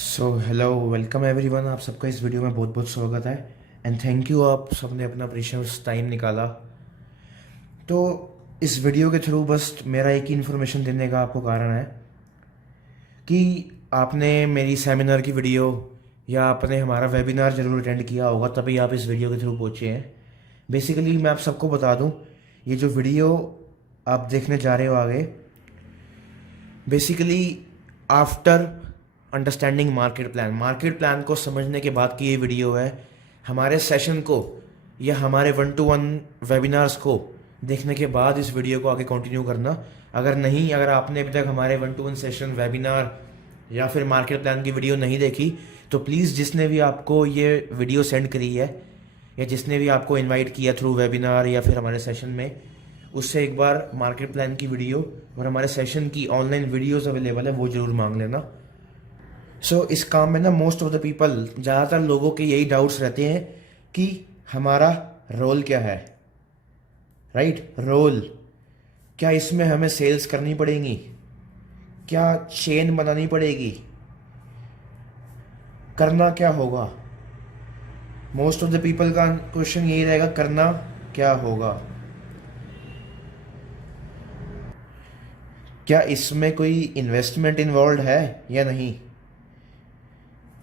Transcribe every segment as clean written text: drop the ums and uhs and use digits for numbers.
So hello welcome everyone, आप सबका इस वीडियो में बहुत बहुत स्वागत है। एंड थैंक यू, आप सबने अपना प्रीशियस टाइम निकाला। तो इस वीडियो के थ्रू बस मेरा एक ही इन्फॉर्मेशन देने का आपको कारण है कि आपने मेरी सेमिनार की वीडियो या आपने हमारा वेबिनार ज़रूर अटेंड किया होगा, तभी आप इस वीडियो के थ्रू पहुँचे हैं। बेसिकली मैं आप सबको बता दूं, ये जो वीडियो आप देखने जा रहे हो आगे, basically after understanding market plan को समझने के बाद की ये वीडियो है। हमारे सेशन को या हमारे 1-to-1 वेबिनार्स को देखने के बाद इस वीडियो को आगे कंटिन्यू करना। अगर आपने अभी तक हमारे 1-to-1 सेशन, वेबिनार या फिर मार्केट प्लान की वीडियो नहीं देखी, तो प्लीज़ जिसने भी आपको ये वीडियो सेंड करी है या जिसने भी आपको इनवाइट किया थ्रू वेबिनार या फिर हमारे सेशन में, उससे एक बार मार्केट प्लान की वीडियो और हमारे सेशन की ऑनलाइन वीडियोस अवेलेबल है, वो ज़रूर मांग लेना। इस काम में ना मोस्ट ऑफ द पीपल, ज़्यादातर लोगों के यही डाउट्स रहते हैं कि हमारा रोल क्या है, राइट? रोल क्या इसमें हमें सेल्स करनी पड़ेगी, क्या चेन बनानी पड़ेगी, करना क्या होगा? मोस्ट ऑफ द पीपल का क्वेश्चन यही रहेगा, करना क्या होगा। क्या इसमें कोई इन्वेस्टमेंट इन्वॉल्व है या नहीं?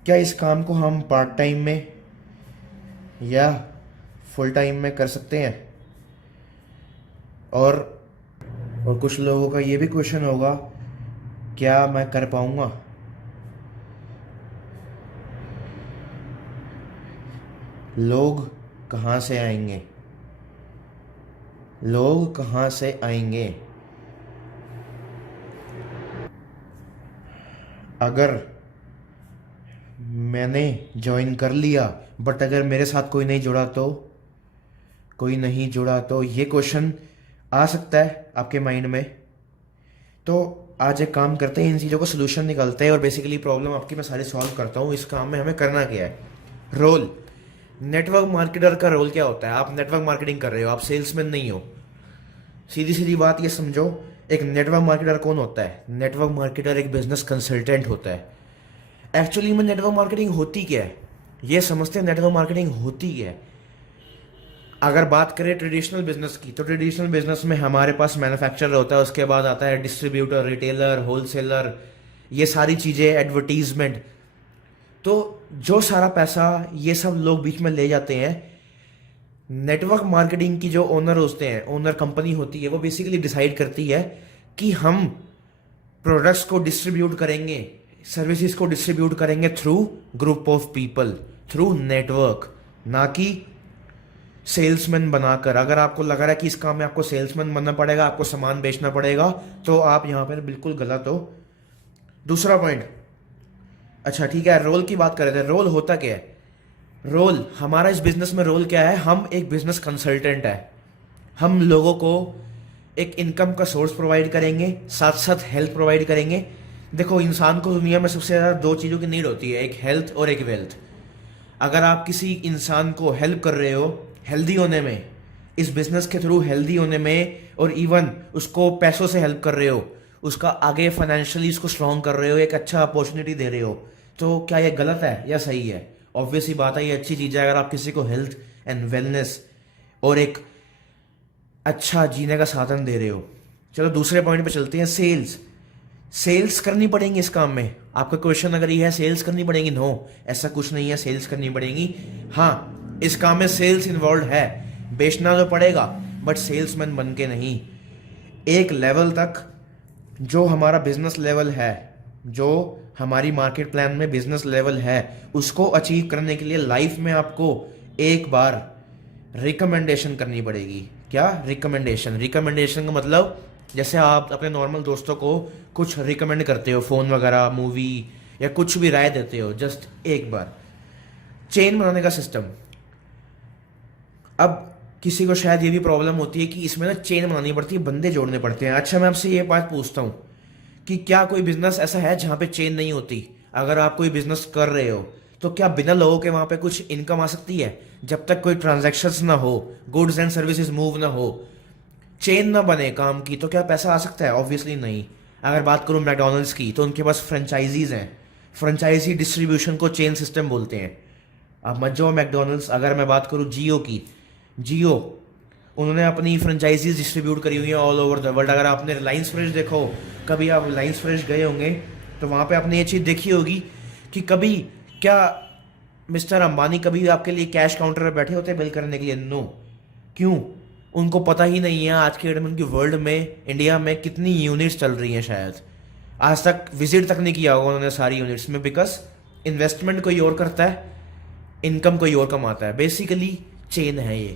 क्या इस काम को हम पार्ट टाइम में या फुल टाइम में कर सकते हैं? और कुछ लोगों का ये भी क्वेश्चन होगा, क्या मैं कर पाऊंगा? लोग कहाँ से आएंगे? लोग कहाँ से आएंगे? अगर मैंने ज्वाइन कर लिया बट अगर मेरे साथ कोई नहीं जुड़ा तो ये क्वेश्चन आ सकता है आपके माइंड में। तो आज एक काम करते हैं, इन चीज़ों का सोल्यूशन निकालते हैं और बेसिकली प्रॉब्लम आपकी मैं सारी सॉल्व करता हूँ। इस काम में हमें करना क्या है? रोल, नेटवर्क मार्केटर का रोल क्या होता है? आप नेटवर्क मार्केटिंग कर रहे हो, आप सेल्समैन नहीं हो। सीधी सीधी बात ये समझो, एक नेटवर्क मार्केटर कौन होता है? नेटवर्क मार्केटर एक बिजनेस कंसल्टेंट होता है। एक्चुअली में नेटवर्क मार्केटिंग होती क्या है, ये समझते हैं नेटवर्क मार्केटिंग होती क्या है। अगर बात करें ट्रेडिशनल बिजनेस की, तो ट्रेडिशनल बिजनेस में हमारे पास मैन्युफैक्चरर होता है, उसके बाद आता है डिस्ट्रीब्यूटर, रिटेलर, होलसेलर, ये सारी चीज़ें, एडवर्टीजमेंट। तो जो सारा पैसा ये सब लोग बीच में ले जाते हैं, नेटवर्क मार्केटिंग की जो ओनर होते हैं, ओनर कंपनी होती है, वो बेसिकली डिसाइड करती है कि हम प्रोडक्ट्स को डिस्ट्रीब्यूट करेंगे, सर्विसेज को डिस्ट्रीब्यूट करेंगे through group of people, through network, ना कि सेल्समैन बनाकर। अगर आपको लग रहा है कि इस काम में आपको सेल्समैन बनना पड़ेगा, आपको सामान बेचना पड़ेगा, तो आप यहां पर बिल्कुल गलत हो। दूसरा पॉइंट, अच्छा ठीक है, रोल की बात कर रहे थे। रोल होता क्या है? रोल, हमारा इस बिजनेस में रोल क्या है? हम एक बिजनेस कंसल्टेंट है। हम लोगों को एक इनकम का सोर्स प्रोवाइड करेंगे, साथ साथ हेल्थ प्रोवाइड करेंगे। देखो, इंसान को दुनिया में सबसे ज़्यादा दो चीज़ों की नीड होती है, एक हेल्थ और एक वेल्थ। अगर आप किसी इंसान को हेल्प कर रहे हो हेल्दी होने में, इस बिजनेस के थ्रू हेल्दी होने में, और इवन उसको पैसों से हेल्प कर रहे हो, उसका आगे फाइनेंशियली उसको स्ट्रॉन्ग कर रहे हो, एक अच्छा अपॉर्चुनिटी दे रहे हो, तो क्या ये गलत है या सही है? ऑब्वियस ही बात है, ये अच्छी चीज़ है। अगर आप किसी को हेल्थ एंड वेलनेस और एक अच्छा जीने का साधन दे रहे हो। चलो दूसरे पॉइंट पे चलते हैं, सेल्स। सेल्स करनी पड़ेगी इस काम में। आपका क्वेश्चन अगर ये है सेल्स करनी पड़ेगी, नो, ऐसा कुछ नहीं है, सेल्स करनी पड़ेगी। हाँ, इस काम में सेल्स इन्वॉल्व है, बेचना तो पड़ेगा, बट सेल्समैन बन के नहीं। एक लेवल तक जो हमारा बिजनेस लेवल है, जो हमारी मार्केट प्लान में बिजनेस लेवल है, उसको अचीव करने के लिए लाइफ में आपको एक बार रिकमेंडेशन करनी पड़ेगी। क्या? रिकमेंडेशन। रिकमेंडेशन का मतलब, जैसे आप अपने नॉर्मल दोस्तों को कुछ रिकमेंड करते हो, फ़ोन वगैरह, मूवी या कुछ भी राय देते हो, जस्ट एक बार। चेन बनाने का सिस्टम। अब किसी को शायद ये भी प्रॉब्लम होती है कि इसमें ना चेन बनानी पड़ती है, बंदे जोड़ने पड़ते हैं। अच्छा, मैं आपसे ये बात पूछता हूँ कि क्या कोई बिजनेस ऐसा है जहाँ पे चेन नहीं होती? अगर आप कोई बिजनेस कर रहे हो, तो क्या बिना लोगों के वहाँ पे कुछ इनकम आ सकती है? जब तक कोई ट्रांजैक्शंस ना हो, गुड्स एंड सर्विसेज मूव ना हो, चेन ना बने काम की, तो क्या पैसा आ सकता है? ऑब्वियसली नहीं। अगर बात करूँ मैकडोनल्ड्स की, तो उनके पास फ्रेंचाइजीज हैं। फ्रेंचाइजी डिस्ट्रीब्यूशन को चेन सिस्टम बोलते हैं। अब मत जाओ मैकडोनल्ड्स, अगर मैं बात करूँ जियो की, जियो उन्होंने अपनी फ्रेंचाइजीज डिस्ट्रीब्यूट करी हुई हैं ऑल ओवर द वर्ल्ड। अगर आपने रिलायंस फ्रेश देखो, कभी आप रिलायंस फ्रेश गए होंगे तो वहाँ पे आपने ये चीज़ देखी होगी कि कभी क्या मिस्टर अंबानी कभी आपके लिए कैश काउंटर पर बैठे होते बिल करने के लिए? नो। क्यों? उनको पता ही नहीं है आज के डेट में उनकी वर्ल्ड में, इंडिया में कितनी यूनिट्स चल रही हैं। शायद आज तक विजिट तक नहीं किया होगा उन्होंने सारी यूनिट्स में, बिकॉज इन्वेस्टमेंट कोई और करता है, इनकम कोई और कमाता है। बेसिकली चेन है ये।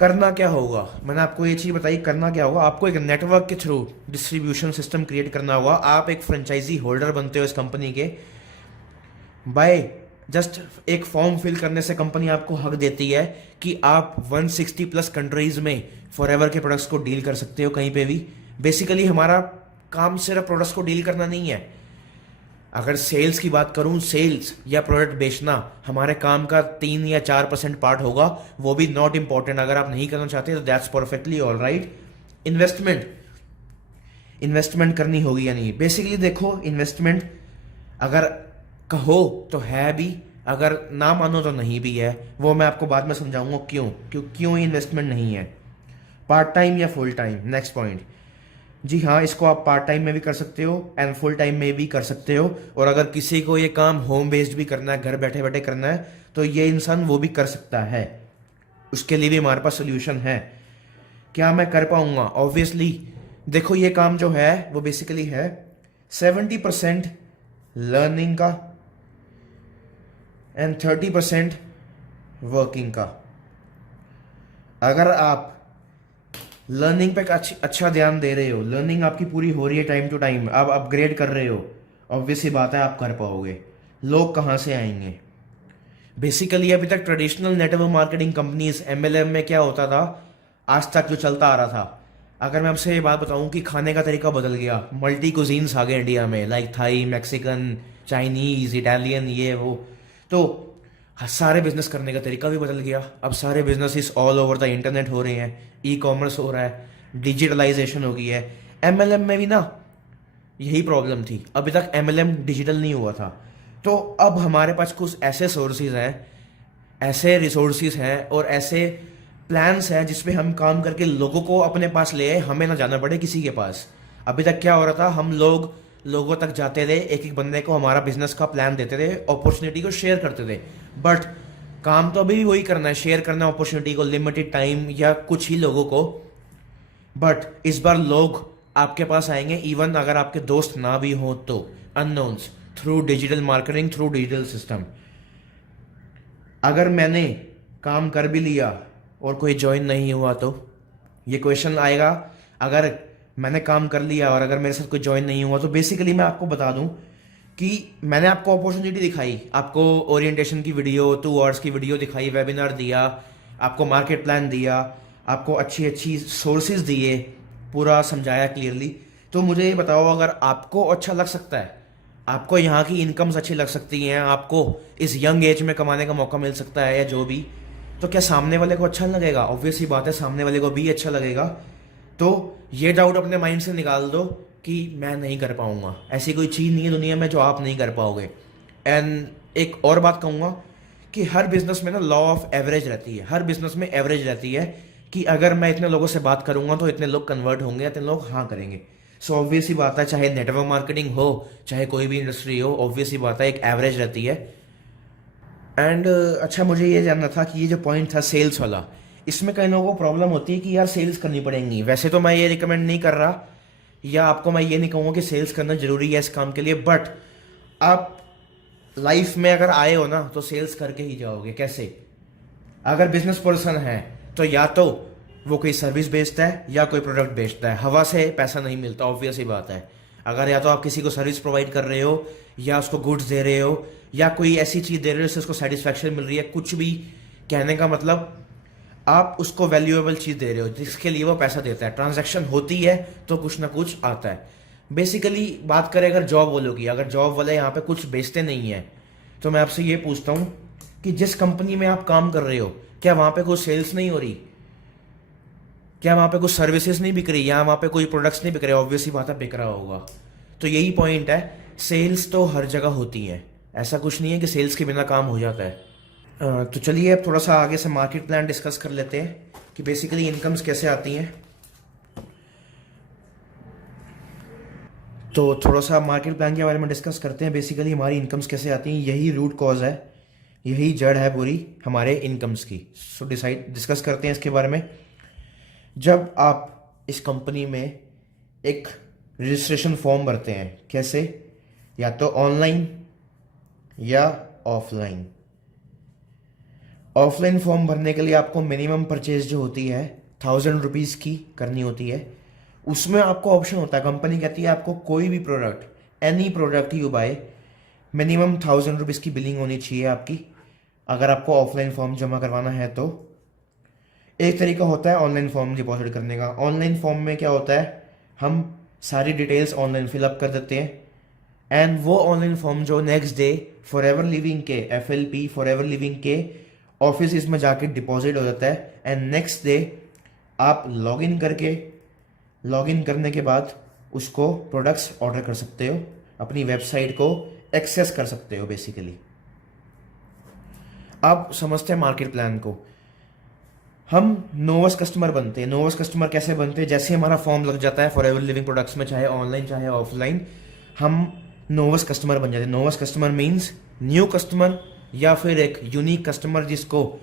करना क्या होगा, मैंने आपको ये चीज़ बताई, करना क्या होगा, आपको एक नेटवर्क के थ्रू डिस्ट्रीब्यूशन सिस्टम क्रिएट करना होगा। आप एक फ्रेंचाइजी होल्डर बनते हो इस कंपनी के, बाय जस्ट एक फॉर्म फिल करने से कंपनी आपको हक देती है कि आप 160 प्लस कंट्रीज में फॉरएवर के प्रोडक्ट्स को डील कर सकते हो कहीं पे भी। बेसिकली हमारा काम सिर्फ प्रोडक्ट्स को डील करना नहीं है। अगर सेल्स की बात करूं, सेल्स या प्रोडक्ट बेचना हमारे काम का 3 या 4% पार्ट होगा, वो भी नॉट इंपॉर्टेंट। अगर आप नहीं करना चाहते तो that's perfectly all right. Investment करनी होगी या नहीं, बेसिकली देखो इन्वेस्टमेंट अगर कहो तो है भी, अगर ना मानो तो नहीं भी है। वो मैं आपको बाद में समझाऊंगा क्यों इन्वेस्टमेंट नहीं है। पार्ट टाइम या फुल टाइम, नेक्स्ट पॉइंट। जी हाँ, इसको आप पार्ट टाइम में भी कर सकते हो एंड फुल टाइम में भी कर सकते हो। और अगर किसी को ये काम होम बेस्ड भी करना है, घर बैठे बैठे करना है, तो ये इंसान वो भी कर सकता है। उसके लिए भी हमारे पास सोल्यूशन है। क्या मैं कर पाऊंगा? ऑब्वियसली देखो, ये काम जो है वो बेसिकली है 70% लर्निंग का एंड 30% वर्किंग का। अगर आप लर्निंग पे अच्छा ध्यान दे रहे हो, लर्निंग आपकी पूरी हो रही है टाइम टू टाइम, आप अपग्रेड कर रहे हो, ऑब्वियस सी बात है आप कर पाओगे। लोग कहाँ से आएंगे? बेसिकली अभी तक traditional network marketing companies MLM में क्या होता था, आज तक जो चलता आ रहा था, अगर मैं आपसे ये बात बताऊं कि खाने का तरीका बदल गया, मल्टी कुजीन्स आ गए इंडिया में, like Thai, Mexican, Chinese, Italian, ये वो, तो सारे बिजनेस करने का तरीका भी बदल गया। अब सारे businesses all over the internet हो रहे हैं, ई-कॉमर्स हो रहा है, डिजिटलाइजेशन हो गई है। MLM में भी ना यही प्रॉब्लम थी, अभी तक MLM डिजिटल नहीं हुआ था। तो अब हमारे पास कुछ ऐसे सोर्सेज हैं, ऐसे रिसोर्सेज हैं और ऐसे प्लान्स हैं जिसपे हम काम करके लोगों को अपने पास ले आए, हमें ना जाना पड़े किसी के पास। अभी तक क्या हो रहा था, हम लोगों तक जाते थे, एक एक बंदे को हमारा बिजनेस का प्लान देते थे, अपॉर्चुनिटी को शेयर करते थे। बट काम तो अभी भी वही करना है, शेयर करना है अपॉर्चुनिटी को, लिमिटेड टाइम या कुछ ही लोगों को। बट इस बार लोग आपके पास आएंगे, इवन अगर आपके दोस्त ना भी हो तो, unknowns, through digital marketing, through digital system. अगर मैंने काम कर भी लिया और कोई ज्वाइन नहीं हुआ तो ये क्वेश्चन आएगा। अगर मैंने काम कर लिया और अगर मेरे साथ कोई ज्वाइन नहीं हुआ तो बेसिकली मैं आपको बता दूं कि मैंने आपको अपॉर्चुनिटी दिखाई, आपको ओरिएंटेशन की वीडियो, 2 आवर्स की वीडियो दिखाई, वेबिनार दिया, आपको मार्केट प्लान दिया, आपको अच्छी अच्छी सोर्सेज दिए, पूरा समझाया क्लियरली। तो मुझे ये बताओ, अगर आपको अच्छा लग सकता है, आपको यहाँ की इनकम्स अच्छी लग सकती हैं, आपको इस यंग एज में कमाने का मौका मिल सकता है या जो भी, तो क्या सामने वाले को अच्छा लगेगा? ऑब्वियस ही बात है, सामने वाले को भी अच्छा लगेगा। तो ये डाउट अपने माइंड से निकाल दो कि मैं नहीं कर पाऊंगा। ऐसी कोई चीज़ नहीं है दुनिया में जो आप नहीं कर पाओगे। एंड एक और बात कहूँगा कि हर बिजनेस में ना लॉ ऑफ एवरेज रहती है, हर बिजनेस में एवरेज रहती है कि अगर मैं इतने लोगों से बात करूंगा तो इतने लोग कन्वर्ट होंगे, इतने लोग हाँ करेंगे। सो ऑब्वियस ही बात है, चाहे नेटवर्क मार्केटिंग हो, चाहे कोई भी इंडस्ट्री हो, ऑब्वियस ही बात है एक एवरेज रहती है। एंड अच्छा, मुझे ये जानना था कि ये जो पॉइंट था सेल्स वाला, इसमें कई लोगों को प्रॉब्लम होती है कि यार सेल्स करनी पड़ेंगी। वैसे तो मैं ये रिकमेंड नहीं कर रहा, या आपको मैं ये नहीं कहूँगा कि सेल्स करना जरूरी है इस काम के लिए, बट आप लाइफ में अगर आए हो ना तो सेल्स करके ही जाओगे। कैसे? अगर बिजनेस पर्सन है तो या तो वो कोई सर्विस बेचता है या कोई प्रोडक्ट बेचता है, हवा से पैसा नहीं मिलता, ऑब्वियस ही बात है। अगर या तो आप किसी को सर्विस प्रोवाइड कर रहे हो या उसको गुड्स दे रहे हो या कोई ऐसी चीज़ दे रहे हो जिससे उसको सेटिस्फैक्शन मिल रही है, कुछ भी, कहने का मतलब आप उसको वैल्यूएबल चीज़ दे रहे हो जिसके लिए वो पैसा देता है। ट्रांजैक्शन होती है तो कुछ ना कुछ आता है। बेसिकली बात करें अगर जॉब वालों की, अगर जॉब वाले यहाँ पे कुछ बेचते नहीं हैं तो मैं आपसे ये पूछता हूँ कि जिस कंपनी में आप काम कर रहे हो, क्या वहाँ पे कोई सेल्स नहीं हो रही? क्या वहाँ पे कुछ सर्विसेज नहीं बिक रही, या वहाँ पे कोई प्रोडक्ट्स नहीं बिक रहे? ऑब्वियसली बात है बिक रहा होगा। तो यही पॉइंट है सेल्स तो हर जगह होती है, ऐसा कुछ नहीं है कि सेल्स के बिना काम हो जाता है। तो चलिए अब थोड़ा सा आगे से मार्केट प्लान डिस्कस कर लेते हैं कि बेसिकली इनकम्स कैसे आती हैं। तो थोड़ा सा मार्केट प्लान के बारे में डिस्कस करते हैं। बेसिकली हमारी इनकम्स कैसे आती हैं, यही रूट कॉज है, यही जड़ है पूरी हमारे इनकम्स की। सो डिस्कस करते हैं इसके बारे में। जब आप इस कंपनी में एक रजिस्ट्रेशन फॉर्म भरते हैं, कैसे, या तो ऑनलाइन या ऑफलाइन। ऑफलाइन फॉर्म भरने के लिए आपको मिनिमम परचेज जो होती है 1000 रुपीज़ की करनी होती है। उसमें आपको ऑप्शन होता है, कंपनी कहती है आपको कोई भी product, any product you buy, minimum 1000 rupees की बिलिंग होनी चाहिए आपकी, अगर आपको ऑफलाइन फॉर्म जमा करवाना है तो। एक तरीका होता है ऑनलाइन फॉर्म डिपॉजिट करने का। ऑनलाइन फॉर्म में क्या होता है, हम सारी डिटेल्स ऑनलाइन फिलअप कर देते हैं एंड वो ऑनलाइन फॉर्म जो नेक्स्ट डे फॉरएवर लिविंग के FLP फॉरएवर लिविंग के ऑफिस में जाके डिपॉजिट हो जाता है एंड नेक्स्ट डे आप लॉगिन करने के बाद उसको प्रोडक्ट्स ऑर्डर कर सकते हो, अपनी वेबसाइट को एक्सेस कर सकते हो बेसिकली। अब समझते हैं मार्केट प्लान को। हम नोवस कस्टमर बनते हैं। नोवस कस्टमर कैसे बनते हैं, जैसे हमारा फॉर्म लग जाता है फॉरएवर लिविंग प्रोडक्ट्स में, चाहे ऑनलाइन चाहे ऑफलाइन, हम नोवस कस्टमर बन जाते हैं। नोवस कस्टमर मीन्स न्यू कस्टमर या फिर एक यूनिक कस्टमर जिसको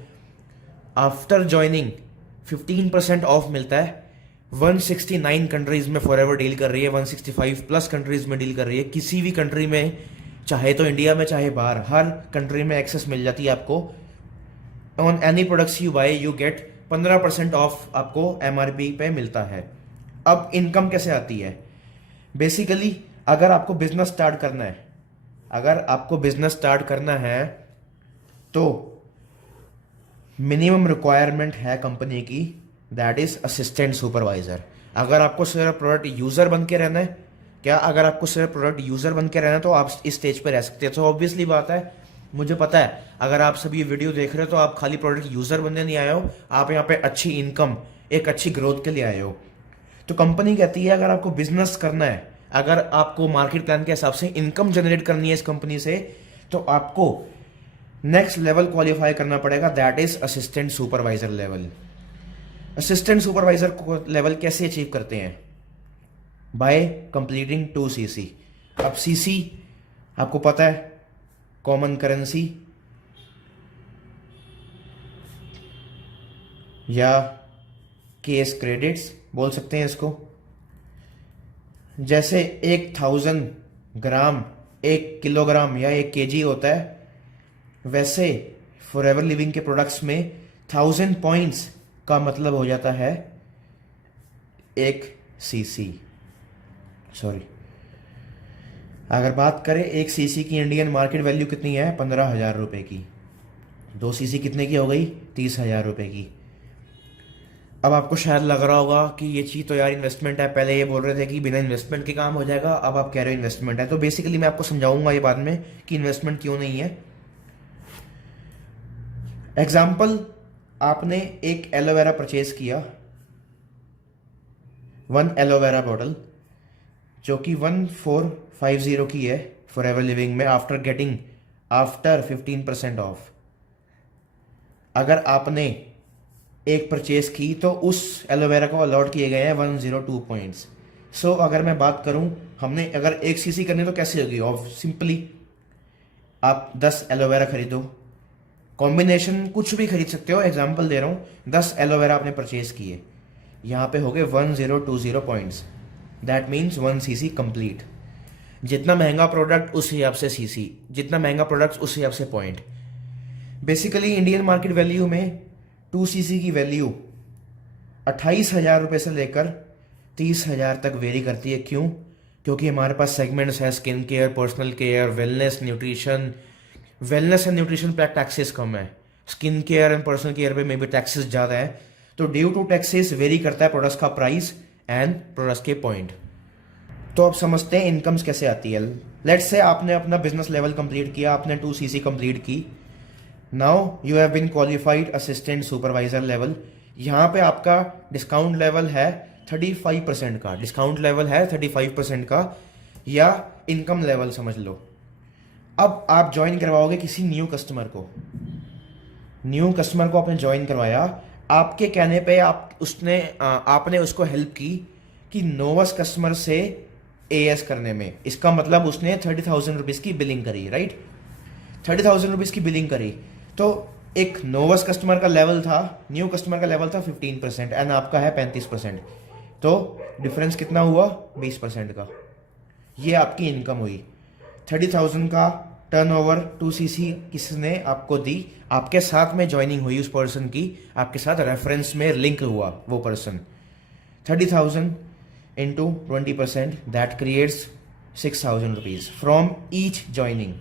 आफ्टर ज्वाइनिंग 15% ऑफ मिलता है। 169 कंट्रीज में फॉरएवर डील कर रही है, 165 प्लस कंट्रीज में डील कर रही है। किसी भी कंट्री में, चाहे तो इंडिया में चाहे बाहर, हर कंट्री में एक्सेस मिल जाती है आपको। On any products you buy you get 15% off आपको MRP पे मिलता है। अब इनकम कैसे आती है, बेसिकली अगर आपको बिजनेस स्टार्ट करना है तो मिनिमम रिक्वायरमेंट है कंपनी की, दैट इज असिस्टेंट सुपरवाइजर। अगर आपको सिर्फ प्रोडक्ट यूजर बन के रहना है, अगर आपको सिर्फ प्रोडक्ट यूजर बन के रहना है तो आप इस स्टेज पे रह सकते हैं। तो ऑब्वियसली बात है, मुझे पता है अगर आप सभी ये वीडियो देख रहे हो तो आप खाली प्रोडक्ट यूजर बनने नहीं आए हो, आप यहाँ पे अच्छी इनकम, एक अच्छी ग्रोथ के लिए आए हो। तो कंपनी कहती है अगर आपको बिजनेस करना है, अगर आपको मार्केट प्लान के हिसाब से इनकम जनरेट करनी है इस कंपनी से, तो आपको नेक्स्ट लेवल क्वालिफाई करना पड़ेगा, that is assistant supervisor level. Assistant supervisor level कैसे अचीव करते हैं, बाय कंप्लीटिंग 2 CC। अब CC आपको पता है, कॉमन करेंसी या केस क्रेडिट्स बोल सकते हैं इसको। जैसे 1000 ग्राम 1 किलोग्राम या 1 kg होता है, वैसे फॉरएवर लिविंग के प्रोडक्ट्स में 1000 पॉइंट्स का मतलब हो जाता है 1 CC। सॉरी, अगर बात करें 1 CC की इंडियन मार्केट वैल्यू कितनी है, 15,000 रुपए की। 2 CC कितने की हो गई, 30,000 रुपए की। अब आपको शायद लग रहा होगा कि ये चीज़ तो यार इन्वेस्टमेंट है, पहले ये बोल रहे थे कि बिना इन्वेस्टमेंट के काम हो जाएगा, अब आप कह रहे हो इन्वेस्टमेंट है। तो बेसिकली मैं आपको समझाऊंगा ये बाद में कि इन्वेस्टमेंट क्यों नहीं है। एग्जाम्पल, आपने एक एलोवेरा परचेज किया, 1 एलोवेरा बॉटल जो कि 1450 की है फॉरएवर लिविंग में, आफ्टर 15% ऑफ। अगर आपने एक परचेज की तो उस एलोवेरा को अलॉट किए गए हैं 102 पॉइंट्स। सो अगर मैं बात करूं, हमने अगर 1 CC करनी तो कैसे होगी, और सिंपली आप 10 एलोवेरा खरीदो, कॉम्बिनेशन कुछ भी खरीद सकते हो, एग्जांपल दे रहा हूं, 10 एलोवेरा आपने परचेज किए, यहां पे हो गए 1020 points, that means 1 CC complete. जितना महंगा प्रोडक्ट उस हिसाब से CC, जितना महंगा प्रोडक्ट उस हिसाब से point. Basically Indian market value में 2 CC की वैल्यू 28,000 रुपये से लेकर 30,000 तक वेरी करती है। क्यों? क्योंकि हमारे पास सेगमेंट्स है, skin care, personal care, wellness and nutrition पे टैक्सेस कम है, skin care and personal care पे मे बी टैक्सेस ज़्यादा है। तो ड्यू टू टैक्सेस वेरी करता है प्रोडक्ट्स का प्राइस एंड प्रोडक्ट्स के पॉइंट। तो अब समझते हैं इनकम्स कैसे आती है। लेट्स से आपने अपना बिजनेस लेवल कंप्लीट किया, आपने 2 CC कंप्लीट की, now you have been qualified assistant supervisor level. यहाँ पे आपका डिस्काउंट लेवल है 35% का, डिस्काउंट लेवल है 35% का। या इनकम लेवल समझ लो। अब आप ज्वाइन करवाओगे किसी न्यू कस्टमर को, आपने ज्वाइन करवाया, आपके कहने पे आपने उसको हेल्प की कि नोवस कस्टमर से एएस करने में। इसका मतलब उसने 30,000 रुपीज़ की बिलिंग करी, राइट? 30,000 रुपीज़ की बिलिंग करी। तो एक नोवस कस्टमर का लेवल था, न्यू कस्टमर का लेवल था 15% एंड आपका है 35%। तो डिफरेंस कितना हुआ? 20% का। ये आपकी इनकम हुई। 30,000 का टर्नओवर 2cc किसने आपको दी? आपके साथ में ज्वाइनिंग हुई उस पर्सन की, आपके साथ रेफरेंस में लिंक हुआ वो person. 30,000 into 20% that creates 6,000 rupees from each joining.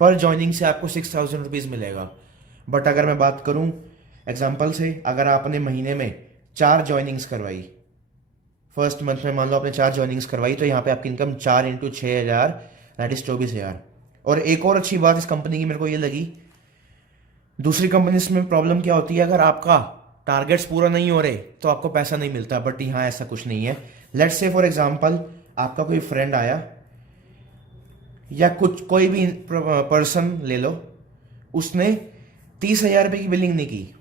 पर ज्वाइनिंग से आपको 6,000 रुपीज़ मिलेगा। बट अगर मैं बात करूं एग्जाम्पल से, अगर आपने महीने में 4 ज्वाइनिंग्स करवाई, फर्स्ट मंथ में मान लो आपने 4 ज्वाइनिंग्स करवाई, तो यहाँ पे आपकी इनकम 4 इंटू 6,000 दैट इज 24,000। और एक और अच्छी बात इस कंपनी की मेरे को ये लगी, दूसरी कंपनीज में प्रॉब्लम क्या होती है, अगर आपका टारगेट्स पूरा नहीं हो रहे तो आपको पैसा नहीं मिलता, बट यहाँ ऐसा कुछ नहीं है। लेट्स से फॉर एग्जांपल आपका कोई फ्रेंड आया या कुछ कोई भी पर्सन ले लो, उसने 30,000 रुपये की बिलिंग नहीं की,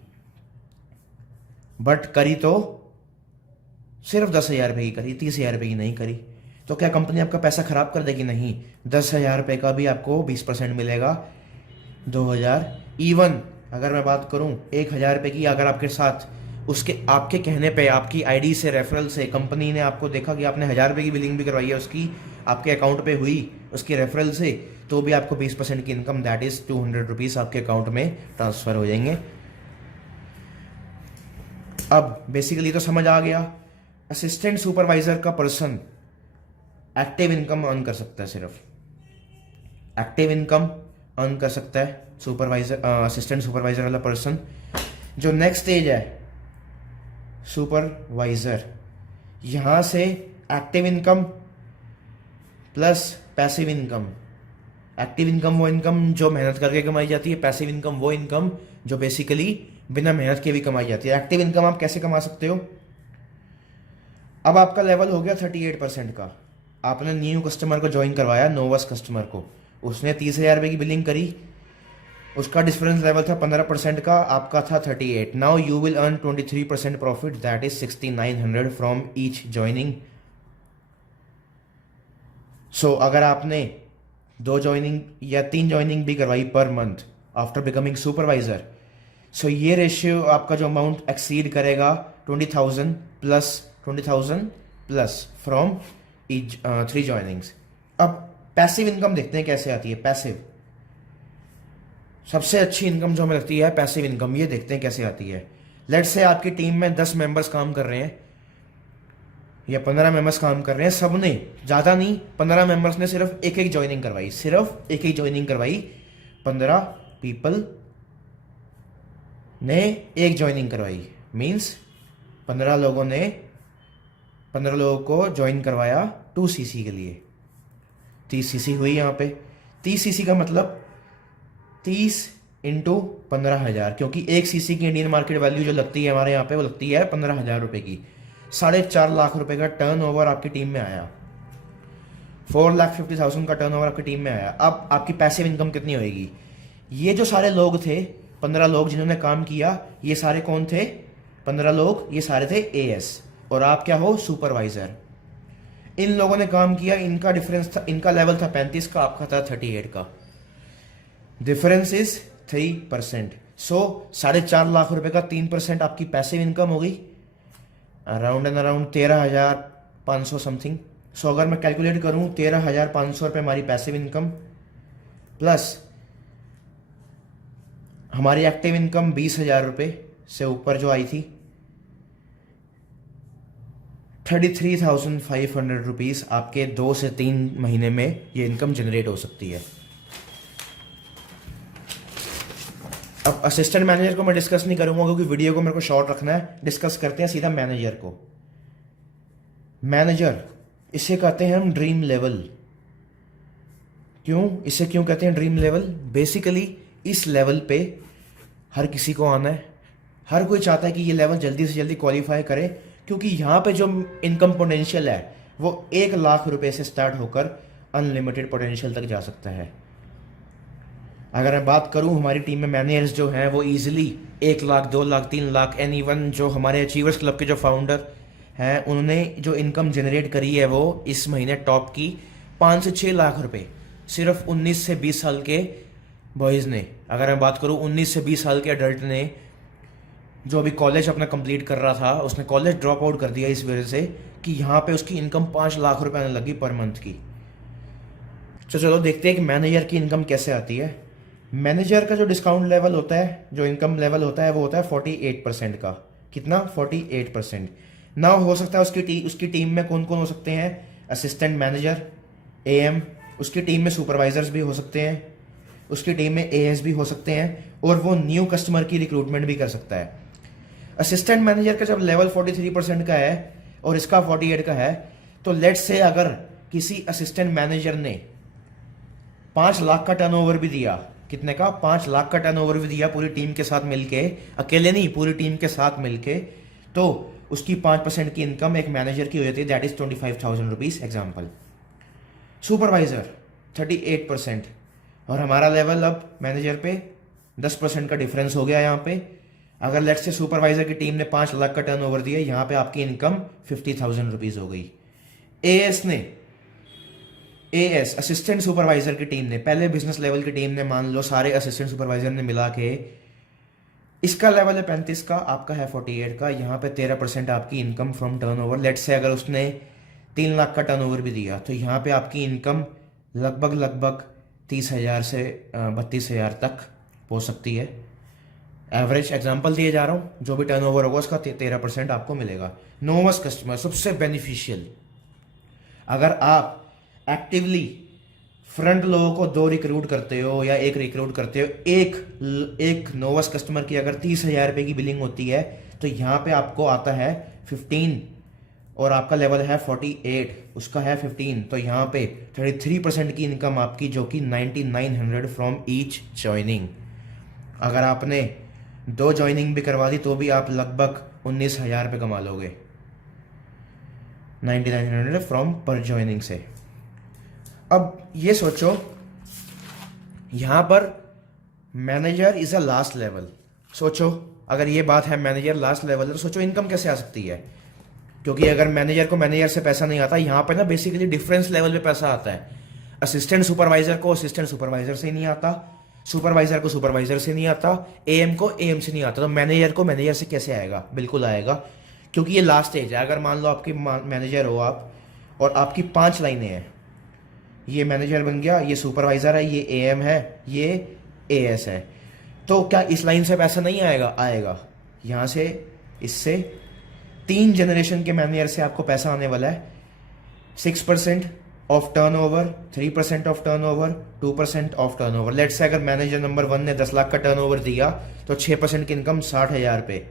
बट करी तो सिर्फ 10,000 रुपये की करी, 30,000 रुपये की नहीं करी। तो क्या कंपनी आपका पैसा खराब कर देगी? नहीं, 10,000 रुपये का भी आपको 20% मिलेगा, 2,000। इवन अगर मैं बात करूं 1,000 रुपये की, अगर आपके साथ उसके आपके कहने पे आपकी आईडी से रेफरल से कंपनी ने आपको देखा कि आपने 1,000 रुपये की बिलिंग भी करवाई है, उसकी आपके अकाउंट पे हुई उसकी रेफरल से, तो भी आपको 20% की इनकम दैट इज 200 रुपीज़ आपके अकाउंट में ट्रांसफर हो जाएंगे। अब बेसिकली तो समझ आ गया, असिस्टेंट सुपरवाइजर का पर्सन एक्टिव इनकम अर्न कर सकता है, सिर्फ एक्टिव इनकम अर्न कर सकता है सुपरवाइजर, असिस्टेंट सुपरवाइजर वाला पर्सन। जो नेक्स्ट स्टेज है सुपरवाइजर, यहां से active income plus passive income. Active income वो इनकम जो मेहनत करके कमाई जाती है, पैसिव इनकम वो इनकम जो बेसिकली बिना मेहनत के भी कमाई जाती है। एक्टिव इनकम आप कैसे कमा सकते हो? अब आपका लेवल हो गया 38% का, आपने न्यू कस्टमर को ज्वाइन करवाया, नोवस कस्टमर को, उसने 30,000 रुपये की बिलिंग करी, उसका डिफरेंस लेवल था 15% का, आपका था 38। Now you will earn 23% profit that is 6,900 from each joining. So अगर आपने 2 ज्वाइनिंग या 3 ज्वाइनिंग भी करवाई per month after becoming supervisor, so ये रेशियो आपका जो अमाउंट एक्सीड करेगा 20,000 प्लस फ्रॉम ईच 3 ज्वाइनिंग्स। अब पैसिव इनकम देखते हैं कैसे आती है। पैसिव सबसे अच्छी इनकम जो हमें लगती है पैसिव इनकम, ये देखते हैं कैसे आती है। लेट्स से आपकी टीम में 10 मेंबर्स काम कर रहे हैं या 15 मेंबर्स काम कर रहे हैं, सब ने ज़्यादा नहीं, 15 मेंबर्स ने सिर्फ एक एक ज्वाइनिंग करवाई, सिर्फ एक एक ज्वाइनिंग करवाई, 15 पीपल ने एक ज्वाइनिंग करवाई, मीन्स 15 लोगों को ज्वाइन करवाया 2cc के लिए। 30cc हुई यहाँ पे। 30cc का मतलब 30 इंटू 15,000, क्योंकि 1cc की इंडियन मार्केट वैल्यू जो लगती है हमारे यहाँ पे वो लगती है 15,000 रुपये की। 4.5 लाख रुपए का टर्नओवर आपकी टीम में आया, 4,50,000 का टर्नओवर आपकी टीम में आया। अब आपकी पैसिव इनकम कितनी होएगी? ये जो सारे लोग थे, 15 लोग जिन्होंने काम किया, ये सारे कौन थे? 15 लोग, ये सारे थे एएस, और आप क्या हो? सुपरवाइजर। इन लोगों ने काम किया, इनका डिफरेंस था, इनका लेवल था 35 का, आपका था 38 का, डिफरेंस इज 3%। सो 4.5 लाख रुपए का 3% आपकी पैसिव इनकम हो गई, अराउंड एंड अराउंड 13,500 समथिंग। सो अगर मैं कैलकुलेट करूं 13,500 रुपये हमारी पैसिव इनकम, प्लस हमारी एक्टिव इनकम 20,000 रुपये से ऊपर जो आई थी, 33,500 रुपीज़ आपके 2 से 3 महीने में ये इनकम जनरेट हो सकती है। अब असिस्टेंट मैनेजर को मैं डिस्कस नहीं करूंगा क्योंकि वीडियो को मेरे को शॉर्ट रखना है। डिस्कस करते हैं सीधा मैनेजर को। मैनेजर, इसे कहते हैं हम ड्रीम लेवल। इसे क्यों कहते हैं ड्रीम लेवल? बेसिकली इस लेवल पे हर किसी को आना है, हर कोई चाहता है कि ये लेवल जल्दी से जल्दी क्वालिफाई करे, क्योंकि यहाँ पे जो इनकम पोटेंशियल है वो 1 लाख रुपए से स्टार्ट होकर अनलिमिटेड पोटेंशियल तक जा सकता है। अगर मैं बात करूं, हमारी टीम में मैनेजर्स जो हैं वो easily 1 lakh, 2 lakh, 3 lakh, any one जो हमारे अचीवर्स क्लब के जो फाउंडर हैं उन्होंने जो इनकम जनरेट करी है वो इस महीने टॉप की 5 से 6 लाख रुपए सिर्फ 19 से 20 साल के बॉयज़ ने। अगर मैं बात करूं 19 से 20 साल के अडल्ट ने जो अभी कॉलेज अपना कंप्लीट कर रहा था, उसने कॉलेज ड्रॉप आउट कर दिया इस वजह से कि यहाँ पे उसकी इनकम 5 लाख रुपए आने लगी पर मंथ की। तो चलो देखते हैं कि मैनेजर की इनकम कैसे आती है। मैनेजर का जो डिस्काउंट लेवल होता है, जो इनकम लेवल होता है वो होता है 48% का। कितना? 48%। ना हो सकता है उसकी टीम में कौन कौन हो सकते हैं? असिस्टेंट मैनेजर, एएम, उसकी टीम में सुपरवाइजर्स भी हो सकते हैं, उसकी टीम में एएस भी हो सकते हैं, और वो न्यू कस्टमर की रिक्रूटमेंट भी कर सकता है। असिस्टेंट मैनेजर का जब लेवल 43% का है और इसका 48 का है, तो लेट्स से अगर किसी असिस्टेंट मैनेजर ने 5 लाख का टर्नओवर भी दिया, कितने का? 5 लाख का टर्नओवर भी दिया पूरी टीम के साथ मिलके, अकेले नहीं पूरी टीम के साथ मिलके, तो उसकी 5% की इनकम एक मैनेजर की हो जाती है, that is 25,000 rupees example. Supervisor 38%, और हमारा लेवल अब मैनेजर पे 10% का डिफरेंस हो गया यहाँ पे। अगर लेट्स से सुपरवाइजर की टीम ने 5 लाख का टर्नओवर दिया, यहाँ पे आपकी इनकम 50,000 रुपीज हो गई। एएस असिस्टेंट सुपरवाइजर की टीम ने, पहले बिजनेस लेवल की टीम ने, मान लो सारे असिस्टेंट सुपरवाइजर ने मिला के, इसका लेवल है 35 का, आपका है 48 का, यहाँ पे 13% आपकी income from turnover. Let's say अगर उसने 3 लाख का टर्नओवर भी दिया, तो यहाँ पे आपकी इनकम लगभग 30,000 से 32,000 तक हो सकती है। एवरेज एग्जांपल दिए जा रहा हूँ, जो भी टर्नओवर होगा उसका 13% आपको मिलेगा। नोवस कस्टमर सबसे बेनिफिशियल। अगर आप एक्टिवली फ्रंट लोगों को 2 रिक्रूट करते हो या 1 रिक्रूट करते हो, एक नोवस कस्टमर की अगर 30,000 रुपये की बिलिंग होती है, तो यहाँ पे आपको आता है 15 और आपका लेवल है 48, उसका है 15, तो यहाँ पे 33% की इनकम आपकी, जो कि 9900 फ्रॉम ईच ज्वाइनिंग। अगर आपने 2 ज्वाइनिंग भी करवा दी तो भी आप लगभग 19,000 रुपये कमा लोगे 9900 फ्रॉम पर ज्वाइनिंग से। अब ये सोचो, यहां पर manager is a last level. सोचो अगर ये बात है मैनेजर लास्ट लेवल है, तो सोचो इनकम कैसे आ सकती है। क्योंकि अगर मैनेजर को मैनेजर से पैसा नहीं आता, यहाँ पे ना बेसिकली डिफरेंस लेवल पे पैसा आता है। असिस्टेंट सुपरवाइजर को असिस्टेंट सुपरवाइजर से नहीं आता, सुपरवाइजर को सुपरवाइजर से नहीं आता, एएम को एएम से नहीं आता, तो मैनेजर को मैनेजर से कैसे आएगा? बिल्कुल आएगा, क्योंकि ये लास्ट स्टेज है। अगर मान लो आपकी मैनेजर हो आप, और आपकी 5 लाइनें हैं, ये मैनेजर बन गया, ये सुपरवाइजर है, ये एएम है, ये एएस है, तो क्या इस लाइन से पैसा नहीं आएगा? आएगा। यहाँ से, इससे 3 जनरेशन के मैनेजर से आपको पैसा आने वाला है। 6% of turnover, 3% of turnover, 2% of turnover. Let's say अगर मैनेजर नंबर 1 ने 10 लाख का टर्नओवर दिया, तो 6% की इनकम 60,000 रुपये।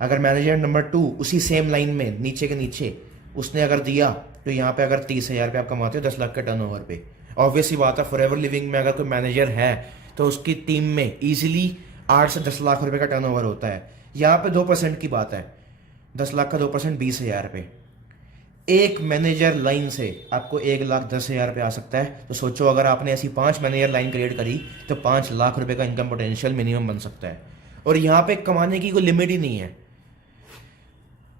अगर मैनेजर नंबर 2 उसी सेम लाइन में नीचे के नीचे उसने अगर दिया, तो यहाँ पे अगर 30,000 रुपये आप कमाते हो 10 लाख के टर्नओवर पे। ऑब्वियसली बात है, फॉरएवर लिविंग में अगर कोई मैनेजर है तो उसकी टीम में इजीली 8 से 10 लाख रुपए का टर्नओवर होता है। यहाँ पे 2% की बात है, 10 लाख का 2% 20,000 रुपये। एक मैनेजर लाइन से आपको 1,10,000 रुपये आ सकता है। तो सोचो अगर आपने ऐसी 5 मैनेजर लाइन क्रिएट करी, तो 5 लाख रुपए का इनकम पोटेंशियल मिनिमम बन सकता है। और यहाँ पे कमाने की कोई लिमिट ही नहीं है।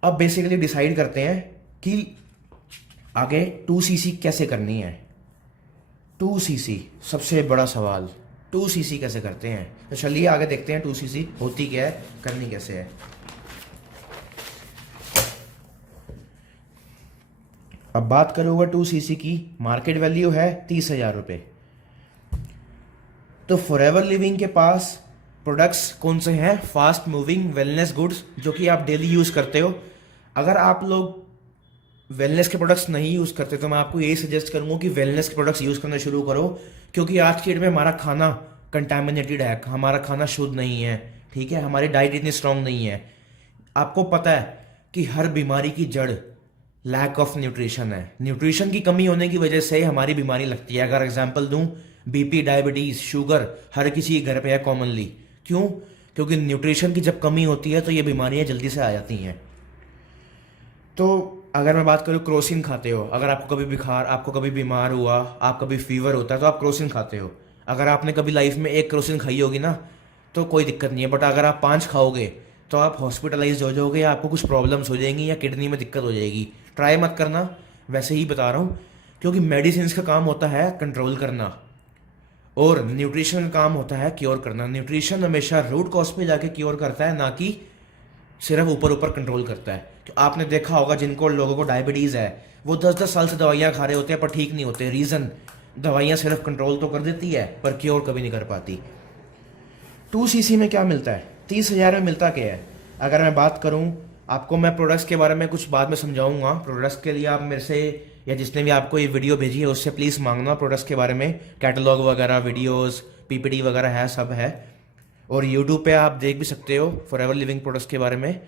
अब बेसिकली डिसाइड करते हैं कि आगे 2CC कैसे करनी है। 2CC सबसे बड़ा सवाल, 2CC कैसे करते हैं? तो चलिए आगे देखते हैं 2CC होती क्या है, करनी कैसे है। अब बात करूँगा 2CC की, मार्केट वैल्यू है 30,000 रुपये। तो फॉरएवर लिविंग के पास प्रोडक्ट्स कौन से हैं? फास्ट मूविंग वेलनेस गुड्स, जो कि आप डेली यूज़ करते हो। अगर आप लोग वेलनेस के प्रोडक्ट्स नहीं यूज़ करते, तो मैं आपको यही सजेस्ट करूंगा कि वेलनेस के प्रोडक्ट्स यूज़ करना शुरू करो, क्योंकि आज की डेट में हमारा खाना कंटामिनेटेड है, हमारा खाना शुद्ध नहीं है, ठीक है, हमारी डाइट इतनी स्ट्रांग नहीं है। आपको पता है कि हर बीमारी की जड़ लैक ऑफ न्यूट्रिशन है। न्यूट्रिशन की कमी होने की वजह से हमारी बीमारी लगती है। अगर एग्जाम्पल दूं, बीपी, डायबिटीज, शुगर हर किसी के घर पे है कॉमनली। क्यों? क्योंकि न्यूट्रिशन की जब कमी होती है तो ये बीमारियां जल्दी से आ जाती हैं। तो अगर मैं बात करूँ क्रोसिन खाते हो, अगर आपको कभी बुखार, आपको कभी बीमार हुआ, आप कभी फीवर होता है तो आप क्रोसिन खाते हो। अगर आपने कभी लाइफ में एक क्रोसिन खाई होगी ना तो कोई दिक्कत नहीं है, बट अगर आप 5 खाओगे तो आप हॉस्पिटलाइज हो जाओगे या आपको कुछ प्रॉब्लम्स हो जाएंगी या किडनी में दिक्कत हो जाएगी। ट्राई मत करना, वैसे ही बता रहा हूँ, क्योंकि मेडिसिन का काम होता है कंट्रोल करना और न्यूट्रिशन का काम होता है क्योर करना। न्यूट्रिशन हमेशा रूट कॉज पे जाके क्योर करता है, ना कि सिर्फ ऊपर ऊपर कंट्रोल करता है। तो आपने देखा होगा जिनको लोगों को डायबिटीज़ है वो 10-10 साल से दवाइयाँ खा रहे होते हैं पर ठीक नहीं होते। रीज़न, दवाइयाँ सिर्फ कंट्रोल तो कर देती है पर क्योर कभी नहीं कर पाती। 2cc में क्या मिलता है, 30,000 में मिलता क्या है? अगर मैं बात करूं, आपको मैं प्रोडक्ट्स के बारे में कुछ बाद में समझाऊंगा। प्रोडक्ट्स के लिए आप मेरे से या जिसने भी आपको ये वीडियो भेजी है उससे प्लीज़ मांगना प्रोडक्ट्स के बारे में, कैटलॉग वगैरह, वीडियोस, पीपीटी वगैरह है, सब है। और यूट्यूब पे आप देख भी सकते हो फॉरएवर लिविंग प्रोडक्ट्स के बारे में।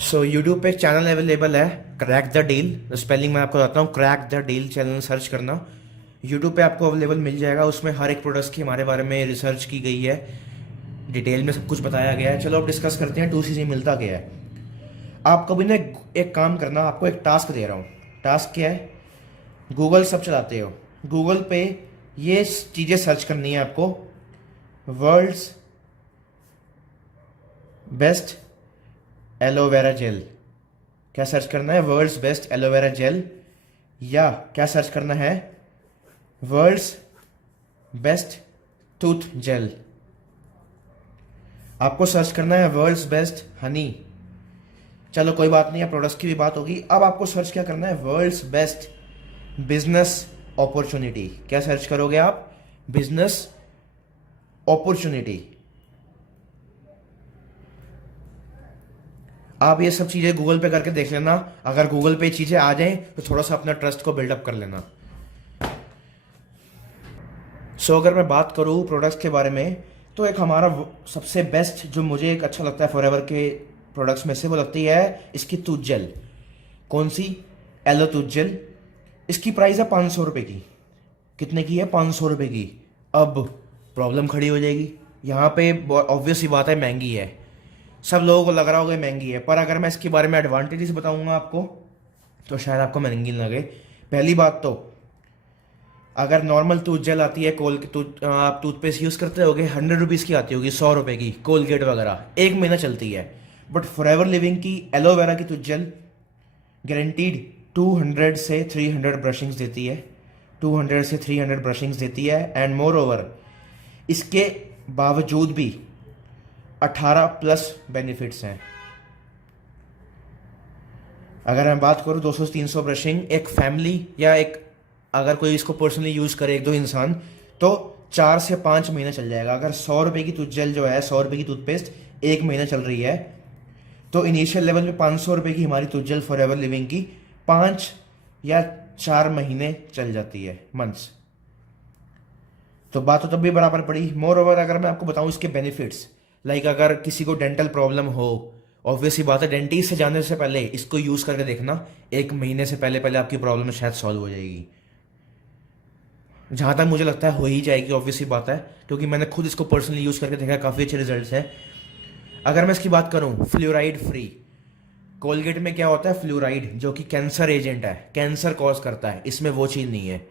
सो यूट्यूब पे एक चैनल अवेलेबल है, क्रैक द डील। स्पेलिंग मैं आपको बताता हूँ, crack the deal channel search करना, यूट्यूब पे आपको अवेलेबल मिल जाएगा। उसमें हर एक प्रोडक्ट्स की हमारे बारे में रिसर्च की गई है, डिटेल में सब कुछ बताया गया है। चलो अब डिस्कस करते हैं 2cc मिलता क्या है। आपको भी ना एक काम करना, आपको एक टास्क दे रहा हूँ। टास्क क्या है? गूगल सब चलाते हो, गूगल पे ये चीज़ें सर्च करनी है आपको। वर्ल्ड्स बेस्ट एलोवेरा जेल, क्या सर्च करना है? World's best aloe vera gel. या क्या सर्च करना है? World's best tooth gel. आपको सर्च करना है वर्ल्ड्स बेस्ट हनी। चलो कोई बात नहीं है, प्रोडक्ट्स की भी बात होगी। अब आपको सर्च क्या करना है? World's best business opportunity. क्या सर्च करोगे आप? Business opportunity. आप ये सब चीज़ें गूगल पे करके देख लेना। अगर गूगल पे चीज़ें आ जाएं तो थोड़ा सा अपना ट्रस्ट को बिल्डअप कर लेना। सो अगर मैं बात करूँ प्रोडक्ट्स के बारे में, तो एक हमारा सबसे बेस्ट जो मुझे एक अच्छा लगता है फॉरएवर के प्रोडक्ट्स में से, वो लगती है इसकी टूथ जेल। कौन सी? Aloe tooth gel. इसकी प्राइस है 500 रुपये की। कितने की है? 500 रुपये की। अब प्रॉब्लम खड़ी हो जाएगी यहाँ पे, ऑब्वियस सी बात है महंगी है, सब लोगों को लग रहा होगा महंगी है, पर अगर मैं इसके बारे में एडवांटेजेस बताऊंगा आपको तो शायद आपको महंगी लगे। पहली बात तो, अगर नॉर्मल टूथ जेल आती है आप टूथपेस्ट यूज़ करते होगे, 100 रुपीज़ की आती होगी, 100 रुपये की, कोलगेट वगैरह, 1 महीना चलती है। बट फॉरएवर लिविंग की एलोवेरा की टूथ जेल गारंटीड 200 से 300 ब्रशिंग्स देती है, 200 से 300 ब्रशिंग्स देती है। एंड मोर ओवर इसके बावजूद भी 18+ बेनिफिट्स हैं। अगर मैं बात करूँ 200 से 300 ब्रशिंग, एक फैमिली या एक अगर कोई इसको पर्सनली यूज़ करे 1-2 इंसान, तो 4 से 5 महीने चल जाएगा। अगर 100 रुपये की टूथ जेल जो है, 100 रुपये की टूथपेस्ट 1 महीना चल रही है, तो इनिशियल लेवल पे 500 रुपये की हमारी टूथ जेल फॉरएवर लिविंग की 5 या 4 महीने चल जाती है, मंथ्स। तो बात तो तब भी बराबर पड़ी। मोर ओवर अगर मैं आपको बताऊं इसके बेनिफिट्स, लाइक अगर किसी को डेंटल प्रॉब्लम हो, ऑब्वियस ही बात है डेंटिस्ट से जाने से पहले इसको यूज़ करके देखना, 1 महीने से पहले पहले आपकी प्रॉब्लम शायद सॉल्व हो जाएगी। जहाँ तक मुझे लगता है हो ही जाएगी, ऑब्वियस ही बात है, क्योंकि मैंने खुद इसको पर्सनली यूज़ करके देखा, काफ़ी अच्छे रिजल्ट्स हैं। अगर मैं इसकी बात करूँ, फ्लोराइड फ्री। कोलगेट में क्या होता है? फ्लोराइड, जो कि कैंसर एजेंट है, कैंसर कॉज करता है। इसमें वो चीज़ नहीं है।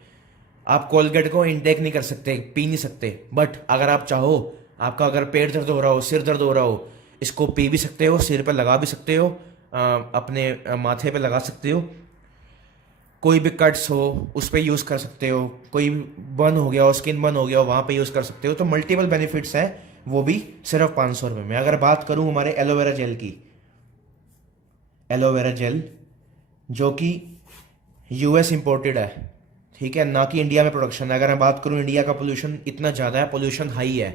आप कोलगेट को इंटेक नहीं कर सकते, पी नहीं सकते, बट अगर आप चाहो, आपका अगर पेट दर्द हो रहा हो, सिर दर्द हो रहा हो, इसको पी भी सकते हो, सिर पर लगा भी सकते हो, अपने माथे पे लगा सकते हो। कोई भी कट्स हो उस पर यूज़ कर सकते हो, कोई बर्न हो गया हो, स्किन बर्न हो गया हो, वहाँ पे यूज़ कर सकते हो। तो मल्टीपल बेनिफिट्स हैं, वो भी सिर्फ 500 रुपये में। अगर बात करूँ हमारे एलोवेरा जेल की, एलोवेरा जेल जो कि यूएस इंपोर्टेड है, ठीक है, ना कि इंडिया में प्रोडक्शन है। अगर मैं बात करूँ, इंडिया का पोल्यूशन इतना ज़्यादा है, पोल्यूशन हाई है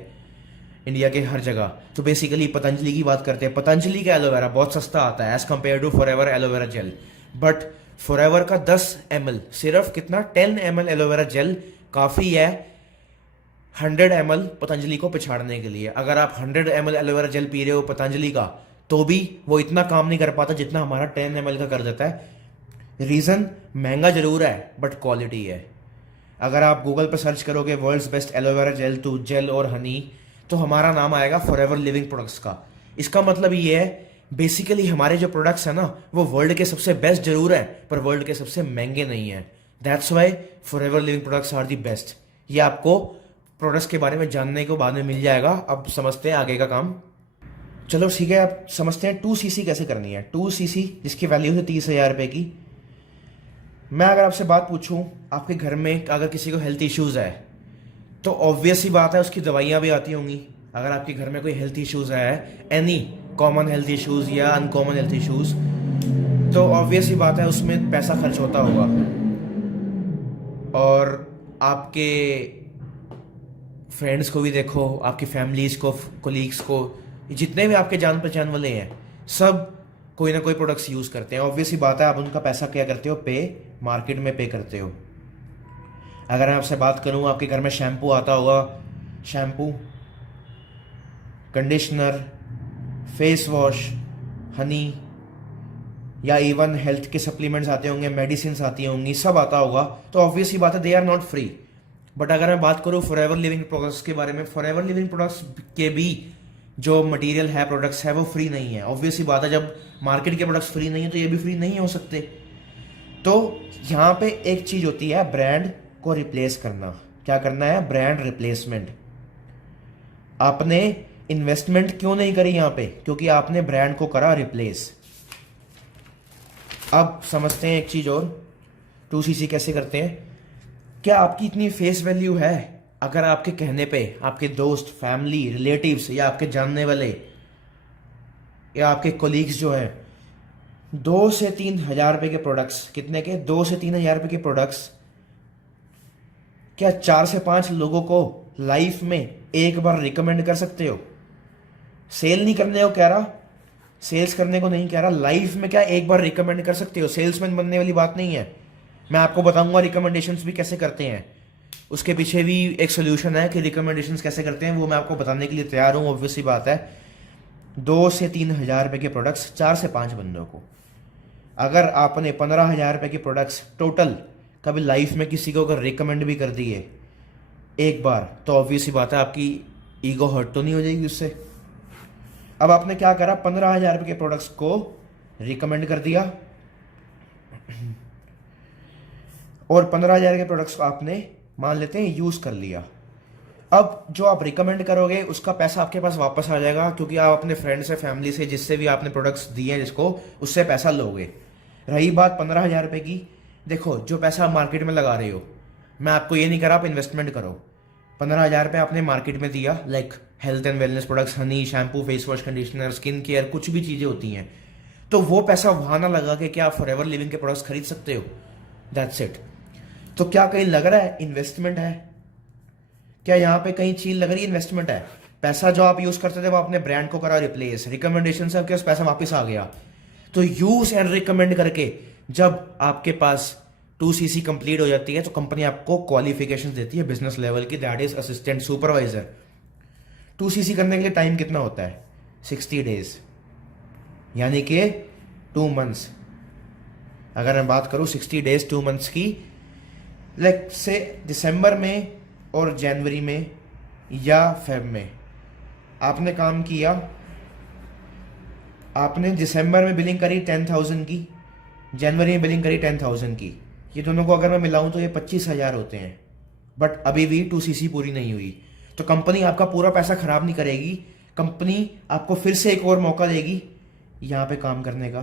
इंडिया के हर जगह, तो बेसिकली पतंजलि की बात करते हैं। पतंजलि का एलोवेरा बहुत सस्ता आता है as compare to forever aloe vera gel, but forever का 10 ml, सिर्फ कितना, 10 ml एलोवेरा जेल काफ़ी है 100 ml पतंजलि को पिछाड़ने के लिए। अगर आप 100 ml एलोवेरा जेल पी रहे हो पतंजलि का, तो भी वो इतना काम नहीं कर पाता जितना हमारा 10 ml का कर देता है। रीज़न, महंगा जरूर है बट क्वालिटी है। अगर आप गूगल पर सर्च करोगे world's best aloe vera gel, tooth gel और हनी, तो हमारा नाम आएगा फॉरएवर लिविंग प्रोडक्ट्स का। इसका मतलब ये है बेसिकली हमारे जो प्रोडक्ट्स हैं ना, वो वर्ल्ड के सबसे बेस्ट जरूर है, पर वर्ल्ड के सबसे महंगे नहीं है। That's why forever living products are the best. ये आपको प्रोडक्ट्स के बारे में जानने को बाद में मिल जाएगा। अब समझते हैं आगे का काम। चलो ठीक है, अब समझते हैं 2cc कैसे करनी है। 2cc जिसकी वैल्यू है 30,000 रुपये की। मैं अगर आपसे बात पूछूं, आपके घर में अगर किसी को हेल्थ इश्यूज़ है तो ऑब्वियस ही बात है उसकी दवाइयाँ भी आती होंगी। अगर आपके घर में कोई हेल्थ इश्यूज़ है, एनी कॉमन हेल्थ इश्यूज़ या अनकॉमन हेल्थ इश्यूज़, तो ऑब्वियस ही बात है उसमें पैसा खर्च होता होगा। और आपके फ्रेंड्स को भी देखो, आपकी फैमिलीज़ को, कोलीग्स को, जितने भी आपके जान पहचान वाले हैं, सब कोई ना कोई प्रोडक्ट्स यूज़ करते हैं। ऑब्वियस ही बात है आप उनका पैसा क्या करते हो, पे मार्केट में पे करते हो। अगर मैं आपसे बात करूं, आपके घर में शैम्पू आता होगा, shampoo, conditioner, face wash, Honey, या इवन हेल्थ के सप्लीमेंट्स आते होंगे, मेडिसिन आती होंगी, सब आता होगा। तो ऑब्वियस ही बात है they are not free. But अगर मैं बात करूं फॉरएवर लिविंग प्रोडक्ट्स के बारे में, फॉरएवर लिविंग प्रोडक्ट्स के भी जो मटेरियल है, प्रोडक्ट्स है, वो फ्री नहीं है। ऑब्वियस ही बात है जब मार्केट के प्रोडक्ट्स फ्री नहीं है तो ये भी फ्री नहीं हो सकते। तो यहाँ पे एक चीज होती है ब्रांड को रिप्लेस करना। क्या करना है? Brand replacement. आपने इन्वेस्टमेंट क्यों नहीं करी यहाँ पे? क्योंकि आपने ब्रांड को करा रिप्लेस। अब समझते हैं एक चीज और, 2cc कैसे करते हैं। क्या आपकी इतनी फेस वैल्यू है? अगर आपके कहने पे आपके दोस्त, फैमिली, रिलेटिव्स या आपके जानने वाले या आपके कोलीग्स जो हैं 2 से 3 हजार रुपए के प्रोडक्ट्स, कितने के? 2 से 3 हजार रुपए के प्रोडक्ट्स, क्या 4 से 5 लोगों को लाइफ में एक बार रिकमेंड कर सकते हो? सेल नहीं करने को कह रहा, सेल्स करने को नहीं कह रहा, लाइफ में क्या एक बार रिकमेंड कर सकते हो? सेल्समैन बनने वाली बात नहीं है। मैं आपको बताऊंगा रिकमेंडेशंस भी कैसे करते हैं, उसके पीछे भी एक सोल्यूशन है कि रिकमेंडेशंस कैसे करते हैं, वो मैं आपको बताने के लिए तैयार हूँ। ऑब्वियसली बात है 2 से 3 हजार रुपए के प्रोडक्ट्स 4 से 5 बंदों को, अगर आपने 15,000 रुपए के प्रोडक्ट्स टोटल कभी लाइफ में किसी को अगर रिकमेंड भी कर दिए एक बार, तो ऑब्वियसली बात है आपकी ईगो हर्ट तो नहीं हो जाएगी उससे। अब आपने क्या करा? 15,000 रुपए के प्रोडक्ट्स को रिकमेंड कर दिया और 15,000 के प्रोडक्ट्स को आपने मान लेते हैं यूज कर लिया। अब जो आप रिकमेंड करोगे उसका पैसा आपके पास वापस आ जाएगा, क्योंकि आप अपने फ्रेंड से, फैमिली से, जिससे भी आपने प्रोडक्ट्स दिए हैं जिसको, उससे पैसा लोगे। रही बात 15,000 रुपए की, देखो जो पैसा आप मार्केट में लगा रहे हो, मैं आपको ये नहीं करा आप इन्वेस्टमेंट करो। 15,000 रुपये आपने मार्केट में दिया, like health and wellness products, Honey, shampoo, face wash, conditioner, skin care, कुछ भी चीज़ें होती हैं, तो वो पैसा वहां ना लगा के क्या आप फॉरएवर लिविंग के प्रोडक्ट्स खरीद सकते हो? That's it. तो क्या कहीं लग रहा है इन्वेस्टमेंट है? क्या यहाँ पे कहीं चीज लग रही है इन्वेस्टमेंट है? पैसा जो आप यूज करते थे वो अपने ब्रांड को करा रिप्लेस, रिकमेंडेशन से आपके पास पैसा वापस आ गया। तो यूज एंड रिकमेंड करके जब आपके पास 2cc कंप्लीट हो जाती है तो कंपनी आपको क्वालिफिकेशन देती है बिजनेस लेवल की, that is assistant supervisor. 2cc करने के लिए टाइम कितना होता है? 60 डेज, यानी कि 2 मंथ्स। अगर मैं बात करूं 60 डेज 2 मंथ्स की, लाइक से दिसंबर में और जनवरी में या फेब में आपने काम किया, आपने दिसंबर में बिलिंग करी 10,000 की, जनवरी में बिलिंग करी 10,000 की, ये दोनों को अगर मैं मिलाऊं तो ये 25,000 होते हैं। बट अभी भी 2cc पूरी नहीं हुई। तो कंपनी आपका पूरा पैसा खराब नहीं करेगी, कंपनी आपको फिर से एक और मौका देगी यहाँ पे काम करने का,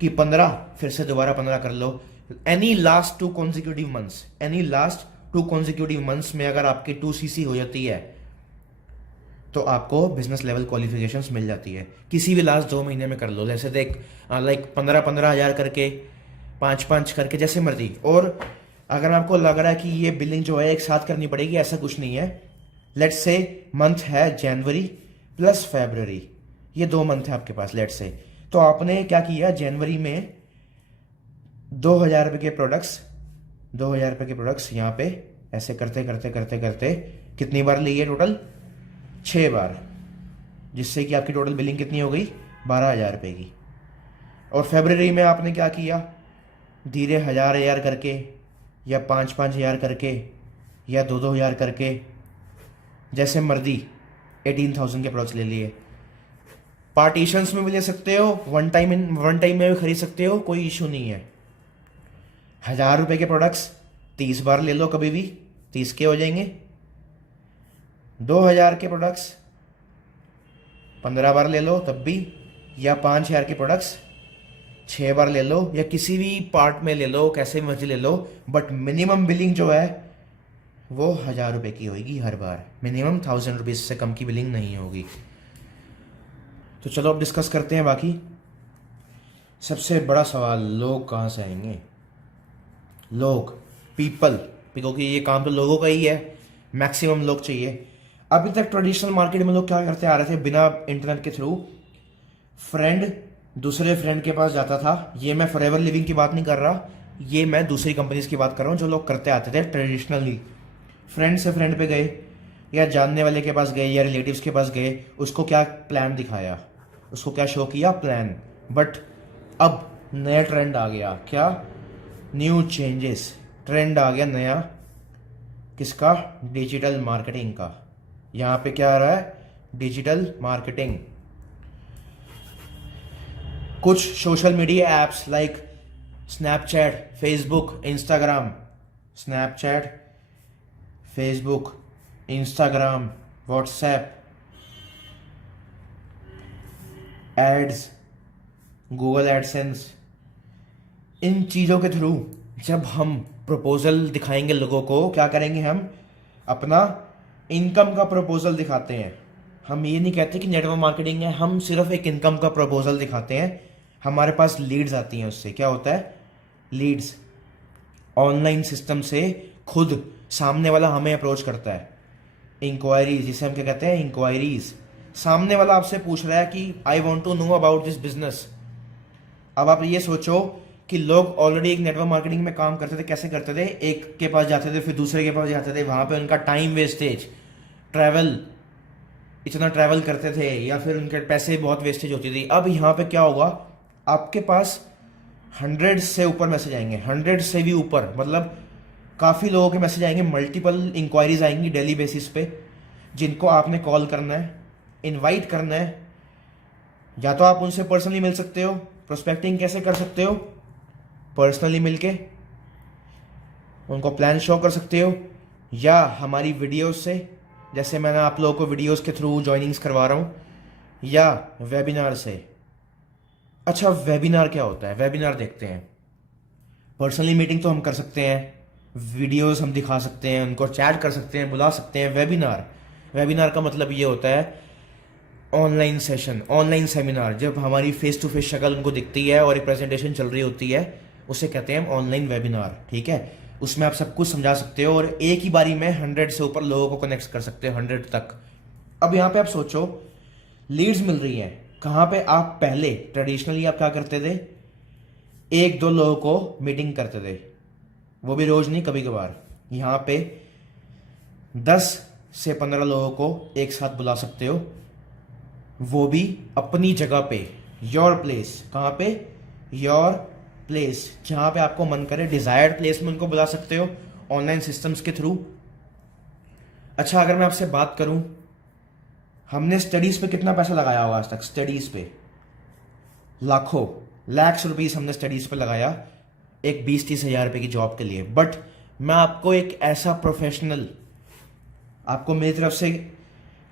कि 15 फिर से दोबारा 15 कर लो। Any last 2 consecutive months, any last 2 consecutive months में अगर आपकी 2cc हो जाती है तो आपको बिजनेस लेवल क्वालिफिकेशंस मिल जाती है। किसी भी लास्ट 2 महीने में कर लो, जैसे देख लाइक 15-15 हजार करके, 5-5 करके, जैसे मर्जी। और अगर आपको लग रहा है कि ये बिलिंग जो है एक साथ करनी पड़ेगी, ऐसा कुछ नहीं है। लेट्स से मंथ है जनवरी प्लस फरवरी, ये 2 मंथ है आपके पास लेट्स से। तो आपने क्या किया? जनवरी में 2,000 रुपये के प्रोडक्ट्स, 2,000 रुपये के प्रोडक्ट्स यहाँ पे ऐसे करते करते करते करते कितनी बार लिए? टोटल 6 बार, जिससे कि आपकी टोटल बिलिंग कितनी हो गई? 12,000 रुपये की। और फरवरी में आपने क्या किया? धीरे 1,000 करके या 5-5 हजार करके या 2-2 हजार करके, जैसे मर्जी 18,000 के प्रोडक्ट्स ले लिए। पार्टीशंस में भी ले सकते हो, वन टाइम में भी खरीद सकते हो, कोई इशू नहीं है। 1,000 रुपए के प्रोडक्ट्स 30 बार ले लो, कभी भी 30 के हो जाएंगे। 2,000 के प्रोडक्ट्स 15 बार ले लो तब भी, या 5,000 के प्रोडक्ट्स 6 बार ले लो, या किसी भी पार्ट में ले लो, कैसे भी मर्जी ले लो, बट मिनिमम बिलिंग जो है वो 1,000 रुपए की होगी हर बार। मिनिमम 1,000 रुपीज़ से कम की बिलिंग नहीं होगी। तो चलो अब डिस्कस करते हैं बाकी। सबसे बड़ा सवाल, लोग कहाँ से आएंगे? लोग, पीपल, क्योंकि ये काम तो लोगों का ही है, मैक्सिमम लोग चाहिए। अभी तक ट्रेडिशनल मार्केट में लोग क्या करते आ रहे थे, बिना इंटरनेट के थ्रू फ्रेंड दूसरे फ्रेंड के पास जाता था। ये मैं फॉरएवर लिविंग की बात नहीं कर रहा, ये मैं दूसरी कंपनीज की बात कर रहा हूँ जो लोग करते आते थे ट्रेडिशनली। फ्रेंड से फ्रेंड पे गए, या जानने वाले के पास गए, या रिलेटिव्स के पास गए, उसको क्या प्लान दिखाया, उसको क्या शो किया, प्लान। बट अब नया ट्रेंड आ गया, क्या? न्यू चेंजेस, ट्रेंड आ गया नया, किसका? डिजिटल मार्केटिंग का। यहाँ पे क्या आ रहा है? Digital marketing. कुछ social media apps like Snapchat, Facebook, Instagram, Snapchat, Facebook, Instagram, WhatsApp, ads, Google AdSense, इन चीज़ों के थ्रू जब हम प्रपोजल दिखाएंगे लोगों को, क्या करेंगे हम? अपना इनकम का प्रपोजल दिखाते हैं। हम ये नहीं कहते कि नेटवर्क मार्केटिंग है, हम सिर्फ एक इनकम का प्रपोजल दिखाते हैं। हमारे पास लीड्स आती हैं, उससे क्या होता है? लीड्स ऑनलाइन सिस्टम से खुद सामने वाला हमें अप्रोच करता है। इंक्वायरीज, जिसे हम क्या कहते हैं? इंक्वायरीज। सामने वाला आपसे पूछ रहा है कि I want to know about this business. अब आप ये सोचो कि लोग ऑलरेडी एक नेटवर्क मार्केटिंग में काम करते थे, कैसे करते थे? एक के पास जाते थे, फिर दूसरे के पास जाते थे, वहां पे उनका टाइम वेस्टेज, ट्रैवल, इतना ट्रैवल करते थे, या फिर उनके पैसे बहुत वेस्टेज होती थी। अब यहाँ पे क्या होगा? आपके पास 100 से ऊपर मैसेज आएंगे, 100 से भी ऊपर, मतलब काफ़ी लोगों के मैसेज आएंगे, मल्टीपल इंक्वायरीज आएंगी डेली बेसिस पे, जिनको आपने कॉल करना है, इनवाइट करना है। या तो आप उनसे पर्सनली मिल सकते हो। प्रोस्पेक्टिंग कैसे कर सकते हो? पर्सनली मिलके उनको प्लान शो कर सकते हो, या हमारी वीडियोस से, जैसे मैंने आप लोगों को वीडियोस के थ्रू जॉइनिंग्स करवा रहा हूँ, या वेबिनार से। अच्छा, वेबिनार क्या होता है? वेबिनार देखते हैं। पर्सनली मीटिंग तो हम कर सकते हैं, वीडियोस हम दिखा सकते हैं, उनको चैट कर सकते हैं, बुला सकते हैं। वेबिनार का मतलब ये होता है ऑनलाइन सेशन, ऑनलाइन सेमिनार। जब हमारी फेस टू फेस शक्ल उनको दिखती है और एक प्रेजेंटेशन चल रही होती है, उसे कहते हैं हम ऑनलाइन वेबिनार। ठीक है, उसमें आप सब कुछ समझा सकते हो और एक ही बारी में 100 से ऊपर लोगों को कनेक्ट कर सकते हो, 100 तक। अब यहाँ पे आप सोचो, लीड्स मिल रही हैं कहाँ पे? आप पहले ट्रेडिशनली आप क्या करते थे? 1-2 लोगों को मीटिंग करते थे, वो भी रोज नहीं, कभी कभार। यहाँ पे 10 से 15 लोगों को एक साथ बुला सकते हो, वो भी अपनी जगह पे, योर प्लेस। कहाँ पे? योर प्लेस, जहाँ पे आपको मन करे, डिजायर्ड प्लेस में उनको बुला सकते हो ऑनलाइन सिस्टम्स के थ्रू। अच्छा, अगर मैं आपसे बात करूं, हमने स्टडीज पे कितना पैसा लगाया होगा आज तक? स्टडीज पे लाखों, लैक्स रुपीस हमने स्टडीज पे लगाया, एक 20-30 हज़ार रुपए की जॉब के लिए। बट मैं आपको एक ऐसा प्रोफेशनल, आपको मेरी तरफ से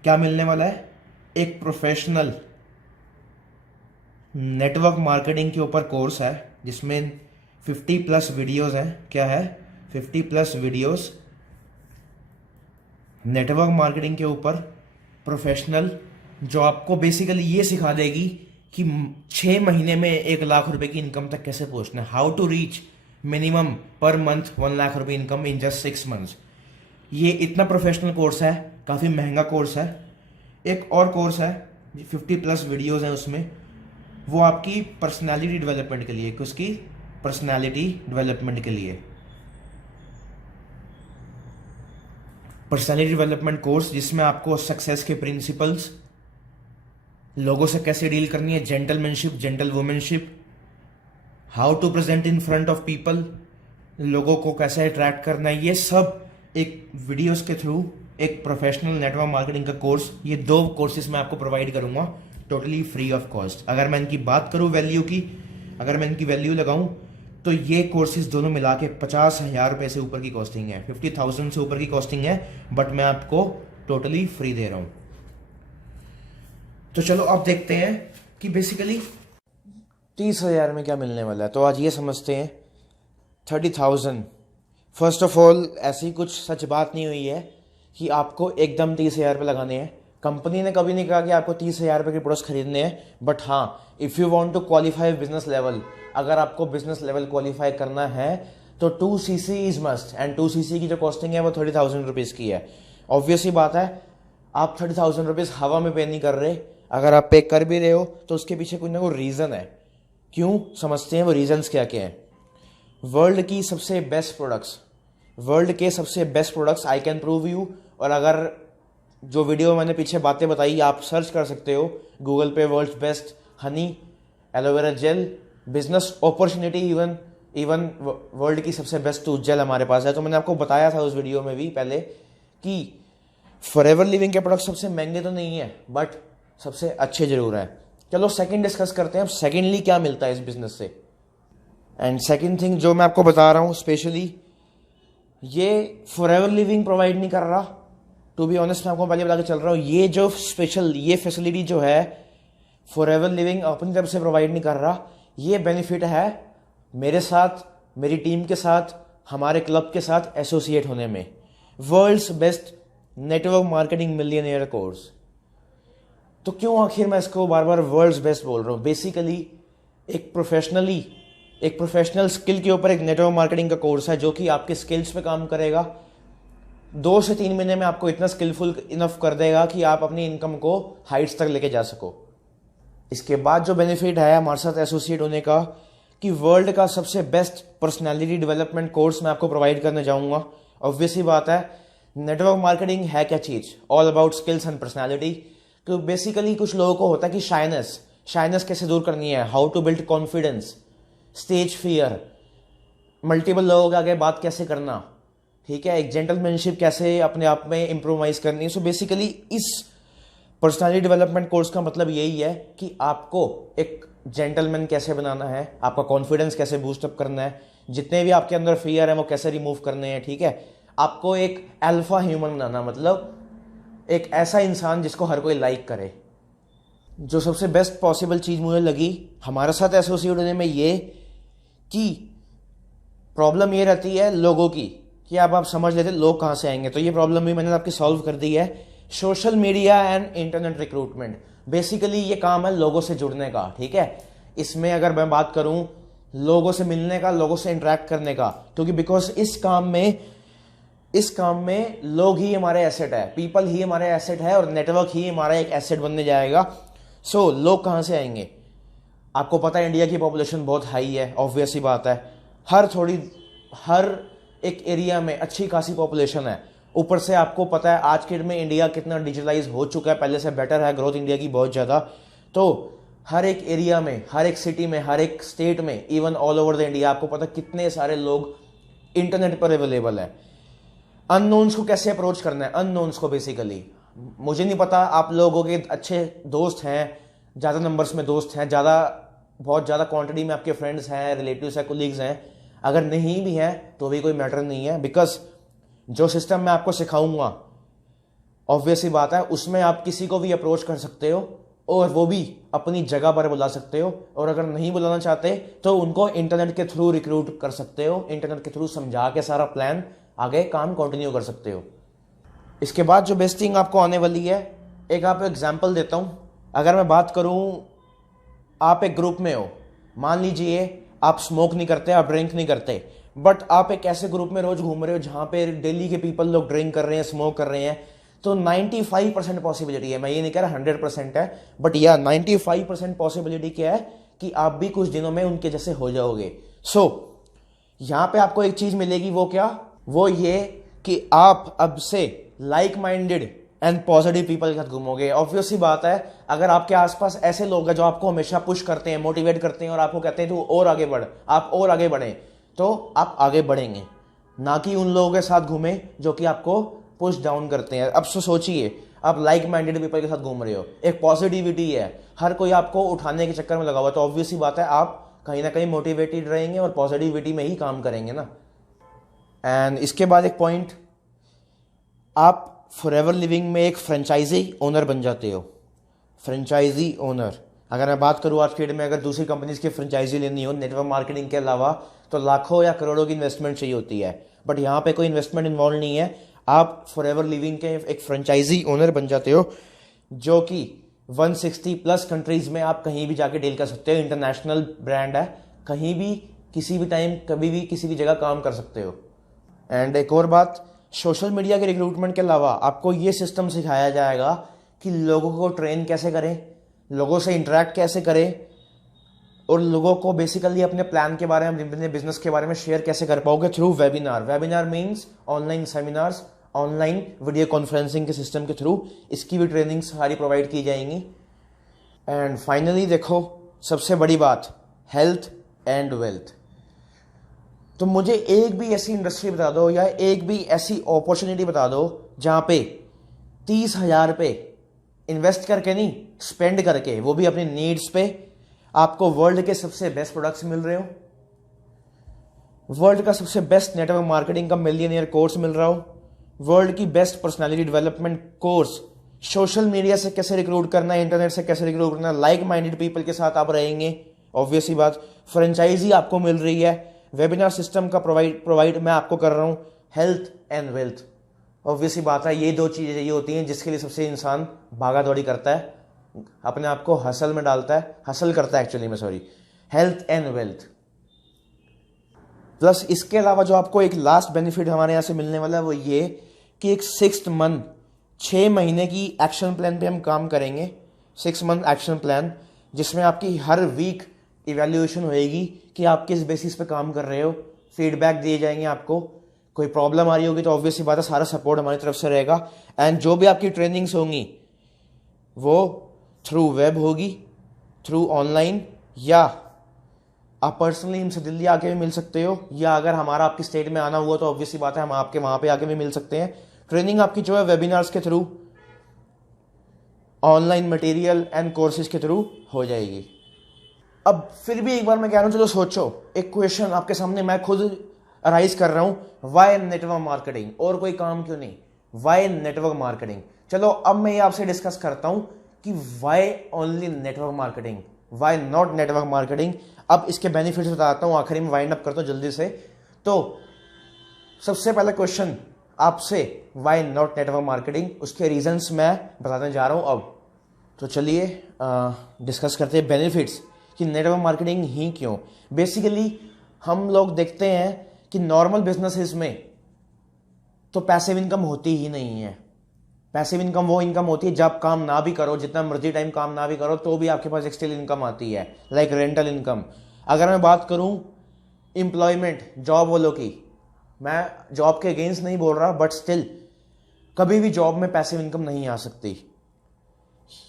क्या मिलने वाला है? एक प्रोफेशनल नेटवर्क मार्केटिंग के ऊपर कोर्स है, जिसमें 50+ वीडियोस हैं। क्या है? 50+ वीडियोस नेटवर्क मार्केटिंग के ऊपर प्रोफेशनल, जो आपको बेसिकली ये सिखा देगी कि 6 महीने में 1 लाख रुपए की इनकम तक कैसे पहुंचना है। How to reach minimum per month 1 lakh रुपए इनकम इन जस्ट 6 मंथ्स। ये इतना प्रोफेशनल कोर्स है, काफ़ी महंगा कोर्स है। एक और कोर्स है, 50+ वीडियोस हैं उसमें, वो आपकी पर्सनालिटी डेवलपमेंट के लिए, उसकी पर्सनालिटी डेवलपमेंट के लिए, पर्सनालिटी डेवलपमेंट कोर्स, जिसमें आपको सक्सेस के प्रिंसिपल्स, लोगों से कैसे डील करनी है, gentlemanship, gentle womanship, how to present in front of people, लोगों को कैसे अट्रैक्ट करना है, ये सब एक वीडियोस के थ्रू, एक प्रोफेशनल नेटवर्क मार्केटिंग का कोर्स। ये 2 कोर्सेज मैं आपको प्रोवाइड करूंगा टोटली फ्री ऑफ कॉस्ट। अगर मैं इनकी बात करूँ वैल्यू की, अगर मैं इनकी वैल्यू लगाऊं तो ये कोर्सेज दोनों मिला के 50,000 रुपये से ऊपर की कॉस्टिंग है, 50,000 से ऊपर की कॉस्टिंग है, बट मैं आपको टोटली फ्री दे रहा हूं। तो चलो अब देखते हैं कि बेसिकली 30,000 में क्या मिलने वाला है। तो आज ये समझते हैं 30,000। फर्स्ट ऑफ ऑल ऐसी कुछ सच बात नहीं हुई है कि आपको एकदम 30,000 रुपये लगाने हैं। कंपनी ने कभी नहीं कहा कि आपको 30,000 रुपये के प्रोडक्ट्स खरीदने हैं, बट हाँ, if you want to qualify business level, अगर आपको बिजनेस लेवल क्वालिफाई करना है तो 2cc is must, and 2cc की जो कॉस्टिंग है वो 30,000 रुपीज़ की है। ऑब्वियसली बात है, आप 30,000 रुपीज़ हवा में पे नहीं कर रहे। अगर आप पे कर भी रहे हो तो उसके पीछे कोई ना कोई रीज़न है। क्यों, समझते हैं वो रीजंस क्या क्या हैं। वर्ल्ड की सबसे बेस्ट प्रोडक्ट्स, वर्ल्ड के सबसे best products I can prove you. और अगर जो वीडियो मैंने पीछे बातें बताई आप सर्च कर सकते हो गूगल पे, world's best honey aloe vera gel, business opportunity, even world की सबसे बेस्ट टूथ जेल हमारे पास है। तो मैंने आपको बताया था उस वीडियो में भी पहले कि फॉरएवर लिविंग के प्रोडक्ट सबसे महंगे तो नहीं है, बट सबसे अच्छे जरूर है। चलो सेकंड डिस्कस करते हैं अब, सेकेंडली क्या मिलता है इस बिजनेस से। एंड सेकंड थिंग जो मैं आपको बता रहा हूँ स्पेशली, ये फॉरएवर लिविंग प्रोवाइड नहीं कर रहा। टू बी ऑनेस्ट मैं आपको पहले बता के चल रहा हूँ, ये जो स्पेशल ये फैसिलिटी जो है फॉरएवर लिविंग अपनी तरफ से प्रोवाइड नहीं कर रहा। ये बेनिफिट है मेरे साथ, मेरी टीम के साथ, हमारे क्लब के साथ एसोसिएट होने में। World's best network marketing millionaire course. तो क्यों आखिर मैं इसको बार बार वर्ल्ड्स बेस्ट बोल रहा हूँ। बेसिकली एक प्रोफेशनल स्किल के ऊपर एक नेटवर्क मार्केटिंग का कोर्स है जो कि आपके स्किल्स पे काम करेगा। 2 से 3 महीने में आपको इतना स्किलफुल इनफ कर देगा कि आप अपनी इनकम को हाइट्स तक लेके जा सको। इसके बाद जो बेनिफिट है हमारे साथ एसोसिएट होने का, कि वर्ल्ड का सबसे बेस्ट पर्सनैलिटी डेवलपमेंट कोर्स मैं आपको प्रोवाइड करने जाऊंगा। ऑब्वियसली बात है, नेटवर्क मार्केटिंग है क्या चीज, all about skills and personality. तो बेसिकली कुछ लोगों को होता है कि शाइनेस कैसे दूर करनी है, how to build confidence, stage fear, multiple लोगों के आगे बात कैसे करना, ठीक है, एक जेंटलमैनशिप कैसे अपने आप में इम्प्रोवाइज करनी है। सो बेसिकली इस पर्सनालिटी डेवलपमेंट कोर्स का मतलब यही है कि आपको एक जेंटलमैन कैसे बनाना है, आपका कॉन्फिडेंस कैसे बूस्टअप करना है, जितने भी आपके अंदर फियर है वो कैसे रिमूव करने हैं, ठीक है। आपको एक अल्फा ह्यूमन बनाना, मतलब एक ऐसा इंसान जिसको हर कोई लाइक करे। जो सबसे बेस्ट पॉसिबल चीज़ मुझे लगी हमारे साथ एसोसिएट होने में, ये कि प्रॉब्लम ये रहती है लोगों की कि अब आप समझ लेते लोग कहाँ से आएंगे। तो ये प्रॉब्लम भी मैंने आपकी सॉल्व कर दी है। Social media and internet recruitment, basically ये काम है लोगों से जुड़ने का, ठीक है। इसमें अगर मैं बात करूं लोगों से मिलने का, लोगों से इंटरेक्ट करने का, क्योंकि बिकॉज इस काम में लोग ही हमारे एसेट है, पीपल ही हमारे एसेट है, और नेटवर्क ही हमारा एक एसेट बनने जाएगा। सो लोग कहाँ से आएंगे, आपको पता है इंडिया की पॉपुलेशन बहुत हाई है, ऑब्वियस ही बात है। हर एक एरिया में अच्छी खासी पॉपुलेशन है। ऊपर से आपको पता है आज के डेट में इंडिया कितना डिजिटलाइज हो चुका है, पहले से बेटर है, ग्रोथ इंडिया की बहुत ज़्यादा। तो हर एक एरिया में, हर एक सिटी में, हर एक स्टेट में, even all over the India आपको पता कितने सारे लोग इंटरनेट पर अवेलेबल है। अननोन्स को कैसे अप्रोच करना है, अननोन्स को बेसिकली मुझे नहीं पता आप लोगों के अच्छे दोस्त हैं, ज़्यादा नंबर्स में दोस्त हैं, बहुत ज़्यादा क्वांटिटी में आपके फ्रेंड्स हैं, रिलेटिव्स हैं, कोलीग्स हैं। अगर नहीं भी हैं तो भी कोई मैटर नहीं है, बिकॉज जो सिस्टम मैं आपको सिखाऊंगा ऑब्वियसली बात है उसमें आप किसी को भी अप्रोच कर सकते हो और वो भी अपनी जगह पर बुला सकते हो। और अगर नहीं बुलाना चाहते तो उनको इंटरनेट के थ्रू रिक्रूट कर सकते हो, इंटरनेट के थ्रू समझा के सारा प्लान आगे काम कंटिन्यू कर सकते हो। इसके बाद जो बेस्ट थिंग आपको आने वाली है, एक आपको एग्जांपल देता हूं। अगर मैं बात करूं, आप एक ग्रुप में हो, मान लीजिए आप स्मोक नहीं करते, आप ड्रिंक नहीं करते, बट आप एक ऐसे ग्रुप में रोज घूम रहे हो जहां पे डेली के पीपल लोग ड्रिंक कर रहे हैं, स्मोक कर रहे हैं। तो 95% पॉसिबिलिटी है, मैं ये नहीं कह रहा 100% है, बट या 95% पॉसिबिलिटी क्या है कि आप भी कुछ दिनों में उनके जैसे हो जाओगे। सो यहां पे आपको एक चीज मिलेगी, वो क्या, वो ये कि आप अब से like minded and positive people के साथ घूमोगे। ऑब्वियसली बात है, अगर आपके आसपास ऐसे लोग हैं जो आपको हमेशा पुश करते हैं, मोटिवेट करते हैं और आपको कहते हैं तू और आगे बढ़, आप और आगे बढ़ें, तो आप आगे बढ़ेंगे। ना कि उन लोगों के साथ घूमें जो कि आपको पुश डाउन करते हैं। अब सोचिए, आप लाइक माइंडेड पीपल के साथ घूम रहे हो, एक पॉजिटिविटी है, हर कोई आपको उठाने के चक्कर में लगा हुआ, तो ऑब्वियस सी बात है आप कहीं ना कहीं मोटिवेटेड रहेंगे और पॉजिटिविटी में ही काम करेंगे ना। एंड इसके बाद एक पॉइंट, आप फॉरएवर लिविंग में एक फ्रेंचाइजी ओनर बन जाते हो। फ्रेंचाइजी ओनर, अगर मैं बात करूँ आज के डेट में अगर दूसरी कंपनीज की फ्रेंचाइजी लेनी हो नेटवर्क मार्केटिंग के अलावा तो लाखों या करोड़ों की इन्वेस्टमेंट चाहिए होती है, बट यहाँ पे कोई इन्वेस्टमेंट इन्वॉल्व नहीं है। आप फॉरएवर लिविंग के एक फ्रेंचाइजी ओनर बन जाते हो, जो कि 160 प्लस कंट्रीज में आप कहीं भी जाके डील कर सकते हो। इंटरनेशनल ब्रांड है, कहीं भी किसी भी टाइम कभी भी किसी भी जगह काम कर सकते हो। एंड एक और बात, सोशल मीडिया के रिक्रूटमेंट के अलावा आपको ये सिस्टम सिखाया जाएगा कि लोगों को ट्रेन कैसे करें, लोगों से इंटरेक्ट कैसे करें, और लोगों को बेसिकली अपने प्लान के बारे में, अपने बिजनेस के बारे में शेयर कैसे कर पाओगे through webinar. Webinar means online seminars, online video conferencing के सिस्टम के थ्रू इसकी भी ट्रेनिंग सारी प्रोवाइड की जाएंगी। एंड फाइनली देखो, सबसे बड़ी बात, हेल्थ एंड वेल्थ। तो मुझे एक भी ऐसी इंडस्ट्री बता दो या एक भी ऐसी अपॉर्चुनिटी बता दो जहां पे 30,000 पे इन्वेस्ट करके नहीं, स्पेंड करके, वो भी अपनी नीड्स पे, आपको वर्ल्ड के सबसे बेस्ट प्रोडक्ट्स मिल रहे हो, वर्ल्ड का सबसे बेस्ट नेटवर्क मार्केटिंग का मिलियनियर कोर्स मिल रहा हो, वर्ल्ड की best personality development course, social media से कैसे रिक्रूट करना है, इंटरनेट से कैसे रिक्रूट करना है, लाइक माइंडेड पीपल के साथ आप रहेंगे, ऑब्वियसली बात, फ्रेंचाइजी आपको मिल रही है, वेबिनार सिस्टम का प्रोवाइड मैं आपको कर रहा हूं, हेल्थ एंड वेल्थ। ऑब्वियसली बात है, ये दो चीजें ये होती हैं जिसके लिए सबसे इंसान भागा दौड़ी करता है, अपने आप को हसल में डालता है, हसल करता है एक्चुअली में, sorry, health and wealth. Plus इसके अलावा जो आपको एक लास्ट बेनिफिट हमारे यहां से मिलने वाला है वो ये कि एक 6 मंथ, 6 महीने की एक्शन प्लान पे हम काम करेंगे। 6 मंथ एक्शन प्लान, जिसमें आपकी हर वीक इवैल्यूएशन होएगी कि आप किस बेसिस पे काम कर रहे हो, फीडबैक दिए जाएंगे आपको, कोई प्रॉब्लम आ रही होगी तो ऑब्वियसली बात है सारा सपोर्ट हमारी तरफ से रहेगा। एंड जो भी आपकी ट्रेनिंग्स होंगी वो थ्रू वेब होगी, थ्रू ऑनलाइन, या आप पर्सनली हमसे दिल्ली आके भी मिल सकते हो, या अगर हमारा आपकी स्टेट में आना हुआ तो ऑब्वियसली बात है हम आपके वहां पे आके भी मिल सकते हैं। ट्रेनिंग आपकी जो है वेबिनार्स के through, online material and courses के थ्रू हो जाएगी। अब फिर भी एक बार मैं कह रहा हूं, चलो सोचो, एक क्वेश्चन आपके सामने मैं खुद अराइज कर रहा हूं, वाई नेटवर्क मार्केटिंग, और कोई काम क्यों नहीं, वाई नेटवर्क मार्केटिंग। चलो अब मैं ये आपसे डिस्कस करता हूं कि why only network marketing, why not network marketing. अब इसके बेनिफिट्स बताता हूं, आखिरी में वाइंड अप करता हूं जल्दी से। तो सबसे पहला क्वेश्चन आपसे, वाई नॉट नेटवर्क मार्केटिंग, उसके रीजंस मैं बताने जा रहा हूं अब। तो चलिए डिस्कस करते हैं बेनिफिट्स कि नेटवर्क मार्केटिंग ही क्यों। बेसिकली हम लोग देखते हैं कि नॉर्मल बिजनेसेस में तो पैसिव इनकम होती ही नहीं है। पैसिव इनकम वो इनकम होती है जब काम ना भी करो, जितना मर्जी टाइम काम ना भी करो तो भी आपके पास एक स्टिल इनकम आती है, लाइक रेंटल इनकम। अगर मैं बात करूं एम्प्लॉयमेंट, जॉब वालों की, मैं जॉब के अगेंस्ट नहीं बोल रहा, बट स्टिल कभी भी जॉब में पैसिव इनकम नहीं आ सकती।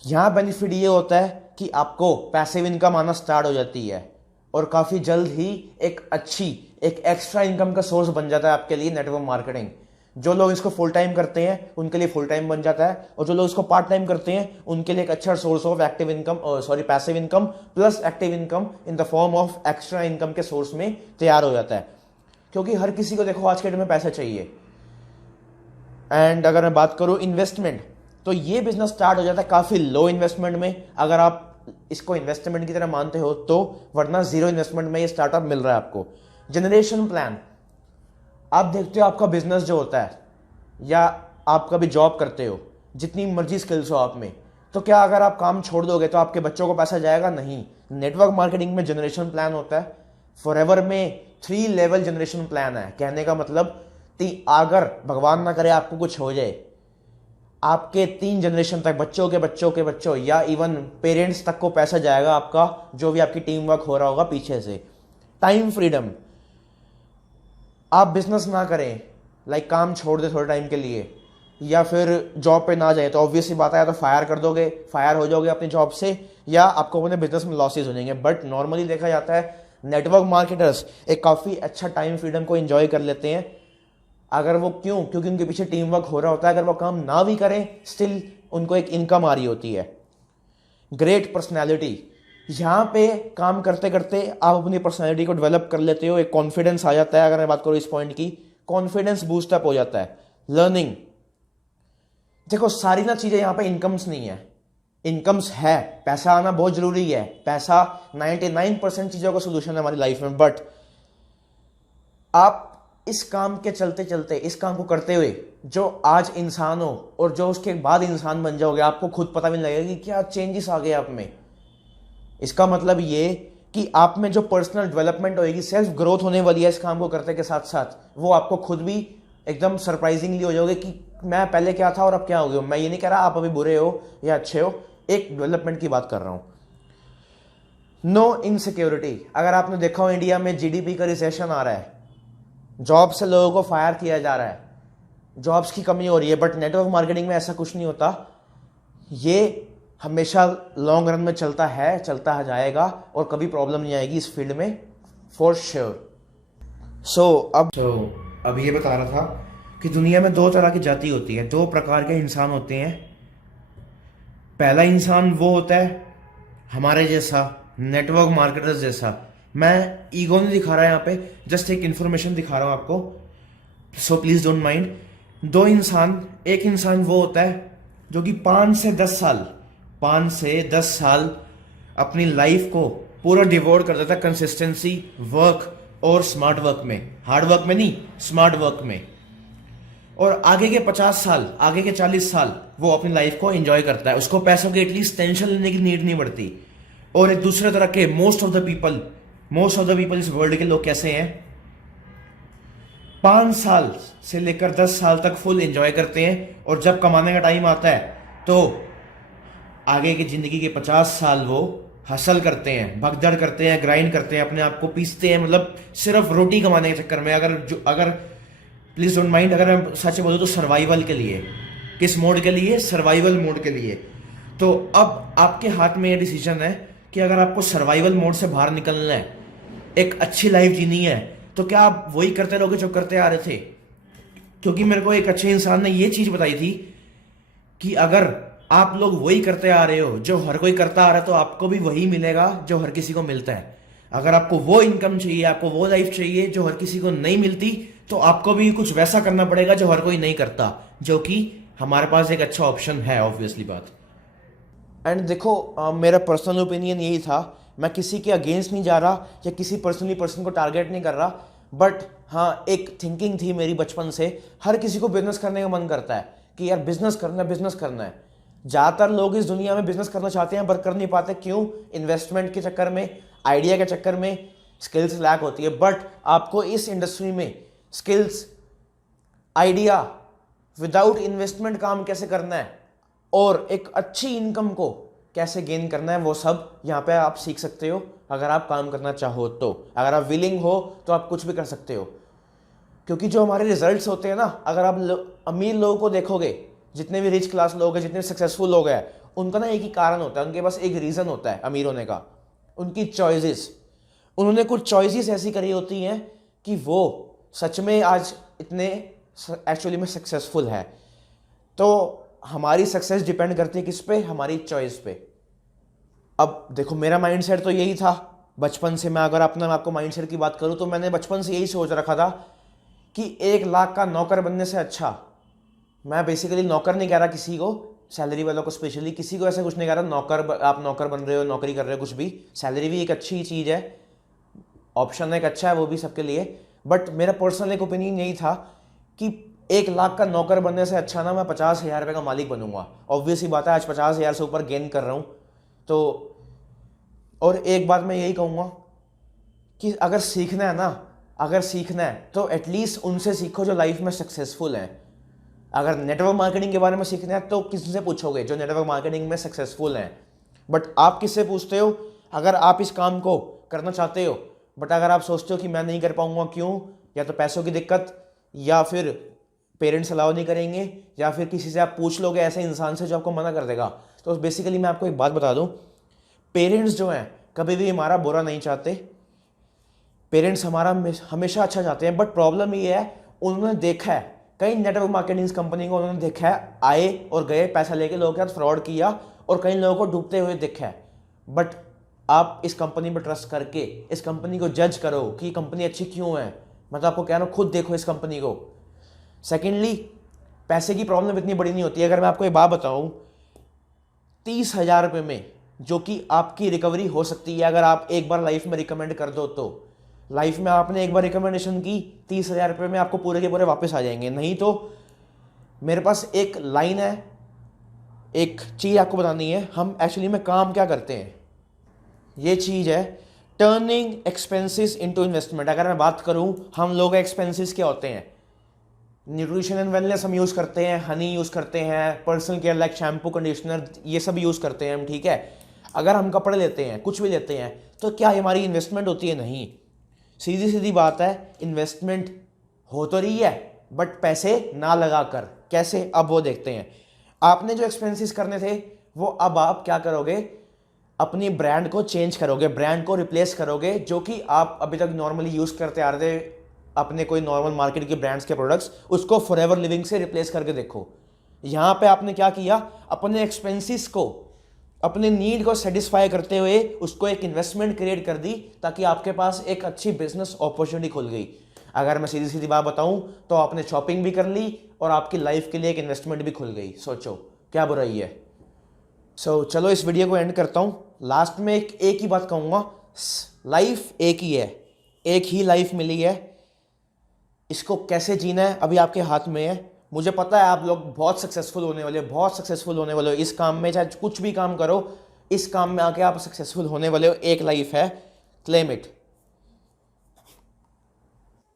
यहां बेनिफिट ये होता है कि आपको पैसिव इनकम आना स्टार्ट हो जाती है और काफी जल्द ही एक अच्छी, एक एक्स्ट्रा इनकम का सोर्स बन जाता है आपके लिए नेटवर्क मार्केटिंग। जो लोग इसको फुल टाइम करते हैं उनके लिए फुल टाइम बन जाता है, और जो लोग इसको पार्ट टाइम करते हैं उनके लिए एक अच्छा source of active income, passive income plus active income in the form of extra income के सोर्स में तैयार हो जाता है। क्योंकि हर किसी को देखो आज के डेट में पैसा चाहिए। एंड अगर मैं बात करूं इन्वेस्टमेंट, तो ये बिजनेस स्टार्ट हो जाता है काफी लो इन्वेस्टमेंट में, अगर आप इसको इन्वेस्टमेंट की तरह मानते हो तो, वरना जीरो इन्वेस्टमेंट में ये स्टार्टअप मिल रहा है आपको। जनरेशन प्लान, आप देखते हो आपका बिजनेस जो होता है या आप कभी जॉब करते हो, जितनी मर्जी स्किल्स हो आप में, तो क्या अगर आप काम छोड़ दोगे तो आपके बच्चों को पैसा जाएगा? नहीं। नेटवर्क मार्केटिंग में जनरेशन प्लान होता है, फॉरएवर में 3 लेवल जनरेशन प्लान है। कहने का मतलब अगर भगवान ना करे आपको कुछ हो जाए, आपके 3 जनरेशन तक, बच्चों के बच्चों के बच्चों या इवन पेरेंट्स तक को पैसा जाएगा आपका, जो भी आपकी टीम वर्क हो रहा होगा पीछे से। टाइम फ्रीडम, आप बिजनेस ना करें, लाइक काम छोड़ दे थोड़े टाइम के लिए, या फिर जॉब पे ना जाए, तो ऑब्वियसली बात है, तो फायर कर दोगे, फायर हो जाओगे अपनी जॉब से, या आपको अपने बिजनेस में लॉसेज हो जाएंगे। बट नॉर्मली देखा जाता है नेटवर्क मार्केटर्स एक काफी अच्छा टाइम फ्रीडम को एंजॉय कर लेते हैं। अगर वो क्योंकि उनके पीछे टीम वर्क हो रहा होता है। अगर वो काम ना भी करें, स्टिल उनको एक इनकम आ रही होती है। ग्रेट पर्सनैलिटी, यहाँ पे काम करते करते आप अपनी पर्सनैलिटी को डेवलप कर लेते हो, एक कॉन्फिडेंस आ जाता है। अगर मैं बात करूँ इस पॉइंट की, कॉन्फिडेंस बूस्टअप हो जाता है। लर्निंग, देखो सारी ना चीज़ें यहाँ पे इनकम्स नहीं है, इनकम्स है, पैसा आना बहुत जरूरी है, पैसा 99% चीज़ों का सोल्यूशन है हमारी लाइफ में। बट आप इस काम के चलते चलते, इस काम को करते हुए जो आज इंसान हो और जो उसके बाद इंसान बन जाओगे, आपको खुद पता भी नहीं लगेगा कि क्या चेंजेस आ गए आप में। इसका मतलब ये कि आप में जो पर्सनल डेवलपमेंट होएगी, सेल्फ ग्रोथ होने वाली है इस काम को करते के साथ साथ, वो आपको खुद भी एकदम सरप्राइजिंगली हो जाओगे कि मैं पहले क्या था और अब क्या हो गया। मैं ये नहीं कह रहा आप अभी बुरे हो या अच्छे हो, एक डेवलपमेंट की बात कर रहा हूं। नो इनसिक्योरिटी, अगर आपने देखा हो इंडिया में जीडीपी का रिसेशन आ रहा है, जॉब से लोगों को फायर किया जा रहा है, जॉब्स की कमी हो रही है, बट नेटवर्क मार्केटिंग में ऐसा कुछ नहीं होता। ये हमेशा लॉन्ग रन में चलता है, चलता जाएगा और कभी प्रॉब्लम नहीं आएगी इस फील्ड में, फॉर श्योर। अब ये बता रहा था कि दुनिया में दो तरह की जाति होती है, दो प्रकार के इंसान होते हैं। पहला इंसान वो होता है हमारे जैसा, नेटवर्क मार्केटर्स जैसा। मैं ईगो नहीं दिखा रहा यहाँ पे, जस्ट एक इंफॉर्मेशन दिखा रहा हूँ आपको, सो प्लीज डोंट माइंड। दो इंसान, एक इंसान वो होता है जो कि 5 से 10 साल अपनी लाइफ को पूरा डिवोट कर देता है कंसिस्टेंसी, वर्क और स्मार्ट वर्क में, हार्ड वर्क में नहीं, स्मार्ट वर्क में। और आगे के 50 साल, आगे के 40 साल वो अपनी लाइफ को एंजॉय करता है, उसको पैसों की एटलीस्ट टेंशन लेने की नीड नहीं पड़ती। और एक दूसरे तरह के मोस्ट ऑफ द पीपल इस वर्ल्ड के लोग कैसे हैं, 5 साल से लेकर 10 साल तक फुल एंजॉय करते हैं, और जब कमाने का टाइम आता है तो आगे की जिंदगी के 50 साल वो हसल करते हैं, भगदड़ करते हैं, ग्राइंड करते हैं, अपने आप को पीसते हैं, मतलब सिर्फ रोटी कमाने के चक्कर में। अगर प्लीज डोंट माइंड, अगर मैं सच बोलूं तो सर्वाइवल के लिए। किस मोड के लिए? सर्वाइवल मोड के लिए। तो अब आपके हाथ में ये डिसीजन है कि अगर आपको सर्वाइवल मोड से बाहर निकलना है, एक अच्छी लाइफ जीनी है, तो क्या आप वही करते रहोगे जो करते आ रहे थे? क्योंकि मेरे को एक अच्छे इंसान ने ये चीज बताई थी कि अगर आप लोग वही करते आ रहे हो जो हर कोई करता आ रहा है, तो आपको भी वही मिलेगा जो हर किसी को मिलता है। अगर आपको वो इनकम चाहिए, आपको वो लाइफ चाहिए जो हर किसी को नहीं मिलती, तो आपको भी कुछ वैसा करना पड़ेगा जो हर कोई नहीं करता, जो कि हमारे पास एक अच्छा ऑप्शन है, ऑब्वियसली बात। एंड देखो, मेरा पर्सनल ओपिनियन यही था, मैं किसी के अगेंस्ट नहीं जा रहा या किसी पर्सन को टारगेट नहीं कर रहा, बट हाँ, एक थिंकिंग थी मेरी बचपन से, हर किसी को बिजनेस करने का मन करता है कि यार बिजनेस करना है। ज़्यादातर लोग इस दुनिया में बिजनेस करना चाहते हैं पर कर नहीं पाते, क्यों? इन्वेस्टमेंट के चक्कर में, आइडिया के चक्कर में, स्किल्स लैक होती है। बट आपको इस इंडस्ट्री में स्किल्स, आइडिया, विदाउट इन्वेस्टमेंट काम कैसे करना है और एक अच्छी इनकम को कैसे गेन करना है, वो सब यहाँ पे आप सीख सकते हो अगर आप काम करना चाहो तो। अगर आप विलिंग हो तो आप कुछ भी कर सकते हो, क्योंकि जो हमारे रिजल्ट्स होते हैं ना, अगर आप अमीर लोगों को देखोगे, जितने भी रिच क्लास लोग हैं, जितने सक्सेसफुल लोग हैं, उनका ना एक ही कारण होता है, उनके पास एक रीज़न होता है अमीर होने का, उनकी चॉइसेस। उन्होंने कुछ चॉइसेस ऐसी करी होती हैं कि वो सच में आज इतने एक्चुअली में सक्सेसफुल है। तो हमारी सक्सेस डिपेंड करती है किस पे? हमारी चॉइस पे। अब देखो, मेरा माइंडसेट तो यही था बचपन से। मैं अगर आपको माइंडसेट की बात करूं तो मैंने बचपन से यही सोच रखा था कि 1 लाख का नौकर बनने से अच्छा, मैं बेसिकली नौकर नहीं कह रहा किसी को, सैलरी वालों को स्पेशली, किसी को ऐसा कुछ नहीं कह रहा, आप नौकर बन रहे हो, नौकरी कर रहे हो, कुछ भी, सैलरी भी एक अच्छी चीज़ है, ऑप्शन एक अच्छा है वो भी सबके लिए। बट मेरा पर्सनल एक ओपिनियन यही था कि 1 लाख का नौकर बनने से अच्छा ना मैं 50,000 रुपये का मालिक बनूंगा। ऑब्वियसली बात है, आज 50,000 से ऊपर गेन कर रहा हूँ तो। और एक बात मैं यही कहूँगा कि अगर सीखना है तो एटलीस्ट उनसे सीखो जो लाइफ में सक्सेसफुल हैं। अगर नेटवर्क मार्केटिंग के बारे में सीखना है तो किससे पूछोगे? जो नेटवर्क मार्केटिंग में सक्सेसफुल हैं। बट आप किससे पूछते हो? अगर आप इस काम को करना चाहते हो बट अगर आप सोचते हो कि मैं नहीं कर पाऊंगा, क्यों? या तो पैसों की दिक्कत, या फिर पेरेंट्स अलाउ नहीं करेंगे, या फिर किसी से आप पूछ लोगे ऐसे इंसान से जो आपको मना कर देगा। तो बेसिकली मैं आपको एक बात बता दूं, पेरेंट्स जो हैं कभी भी हमारा बुरा नहीं चाहते, पेरेंट्स हमारा हमेशा अच्छा चाहते हैं। बट प्रॉब्लम ये है, उन्होंने देखा है कई नेटवर्क मार्केटिंग कंपनी को उन्होंने देखा है, आए और गए, पैसा लेके लोगों के साथ फ्रॉड किया और कई लोगों को डूबते हुए देखा है। बट आप इस कंपनी पर ट्रस्ट करके इस कंपनी को जज करो कि कंपनी अच्छी क्यों है। मैं तो आपको कह रहा हूँ, खुद देखो इस कंपनी को। सेकेंडली, पैसे की प्रॉब्लम इतनी बड़ी नहीं होती है। अगर मैं आपको एक बात बताऊँ, 30,000 रुपये में जो कि आपकी रिकवरी हो सकती है अगर आप एक बार लाइफ में रिकमेंड कर दो, तो लाइफ में आपने एक बार रिकमेंडेशन की, 30,000 रुपये में आपको पूरे के पूरे वापस आ जाएंगे। नहीं तो मेरे पास एक लाइन है, एक चीज़ आपको बतानी है। हम एक्चुअली में काम क्या करते हैं, ये चीज़ है टर्निंग एक्सपेंसेस इनटू इन्वेस्टमेंट। अगर मैं बात करूं, हम लोग एक्सपेंसेस क्या होते हैं, न्यूट्रिशन एंड वेलनेस हम यूज़ करते हैं, हनी यूज़ करते हैं, personal care like shampoo, conditioner, ये सब यूज़ करते हैं हम, ठीक है। अगर हम कपड़े लेते हैं, कुछ भी लेते हैं, तो क्या हमारी इन्वेस्टमेंट होती है? नहीं। सीधी सीधी बात है, इन्वेस्टमेंट हो तो रही है बट पैसे ना लगा कर। कैसे, अब वो देखते हैं। आपने जो एक्सपेंसेस करने थे वो अब आप क्या करोगे, अपनी ब्रांड को चेंज करोगे, ब्रांड को रिप्लेस करोगे, जो कि आप अभी तक नॉर्मली यूज़ करते आ रहे थे अपने कोई नॉर्मल मार्केट के ब्रांड्स के प्रोडक्ट्स, उसको फॉरएवर लिविंग से रिप्लेस करके देखो। यहाँ पे आपने क्या किया, अपने एक्सपेंसेस को, अपने नीड को सेटिस्फाई करते हुए उसको एक इन्वेस्टमेंट क्रिएट कर दी, ताकि आपके पास एक अच्छी बिजनेस अपॉर्चुनिटी खुल गई। अगर मैं सीधी सीधी बात बताऊं तो आपने शॉपिंग भी कर ली और आपकी लाइफ के लिए एक इन्वेस्टमेंट भी खुल गई। सोचो क्या बुराई है। चलो इस वीडियो को एंड करता हूं। लास्ट में एक ही बात कहूंगा, लाइफ एक ही है, एक ही लाइफ मिली है, इसको कैसे जीना है अभी आपके हाथ में है। मुझे पता है आप लोग बहुत सक्सेसफुल होने वाले हो, बहुत सक्सेसफुल होने वाले हो इस काम में। चाहे कुछ भी काम करो, इस काम में आके आप सक्सेसफुल होने वाले हो। एक लाइफ है, क्लेम इट।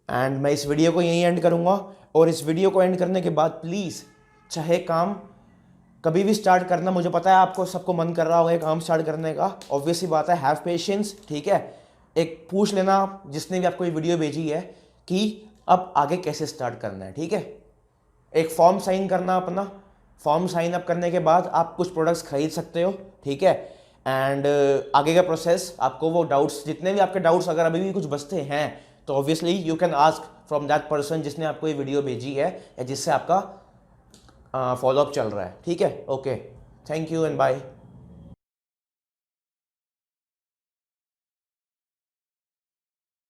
एंड मैं इस वीडियो को यहीं एंड करूंगा। और इस वीडियो को एंड करने के बाद प्लीज़, चाहे काम कभी भी स्टार्ट करना, मुझे पता है आपको सबको मन कर रहा होगा काम स्टार्ट करने का, ऑब्वियसली बात है, हैव पेशेंस, ठीक है। एक पूछ लेना जिसने भी आपको ये वीडियो भेजी है कि अब आगे कैसे स्टार्ट करना है, ठीक है। एक फॉर्म साइन करना अपना, फॉर्म साइन अप करने के बाद आप कुछ प्रोडक्ट्स खरीद सकते हो, ठीक है। एंड आगे का प्रोसेस, आपको वो डाउट्स, जितने भी आपके डाउट्स अगर अभी भी कुछ बचते हैं, तो obviously you can ask from that person जिसने आपको ये वीडियो भेजी है या जिससे आपका फॉलोअप चल रहा है, ठीक है। Okay, thank you and bye.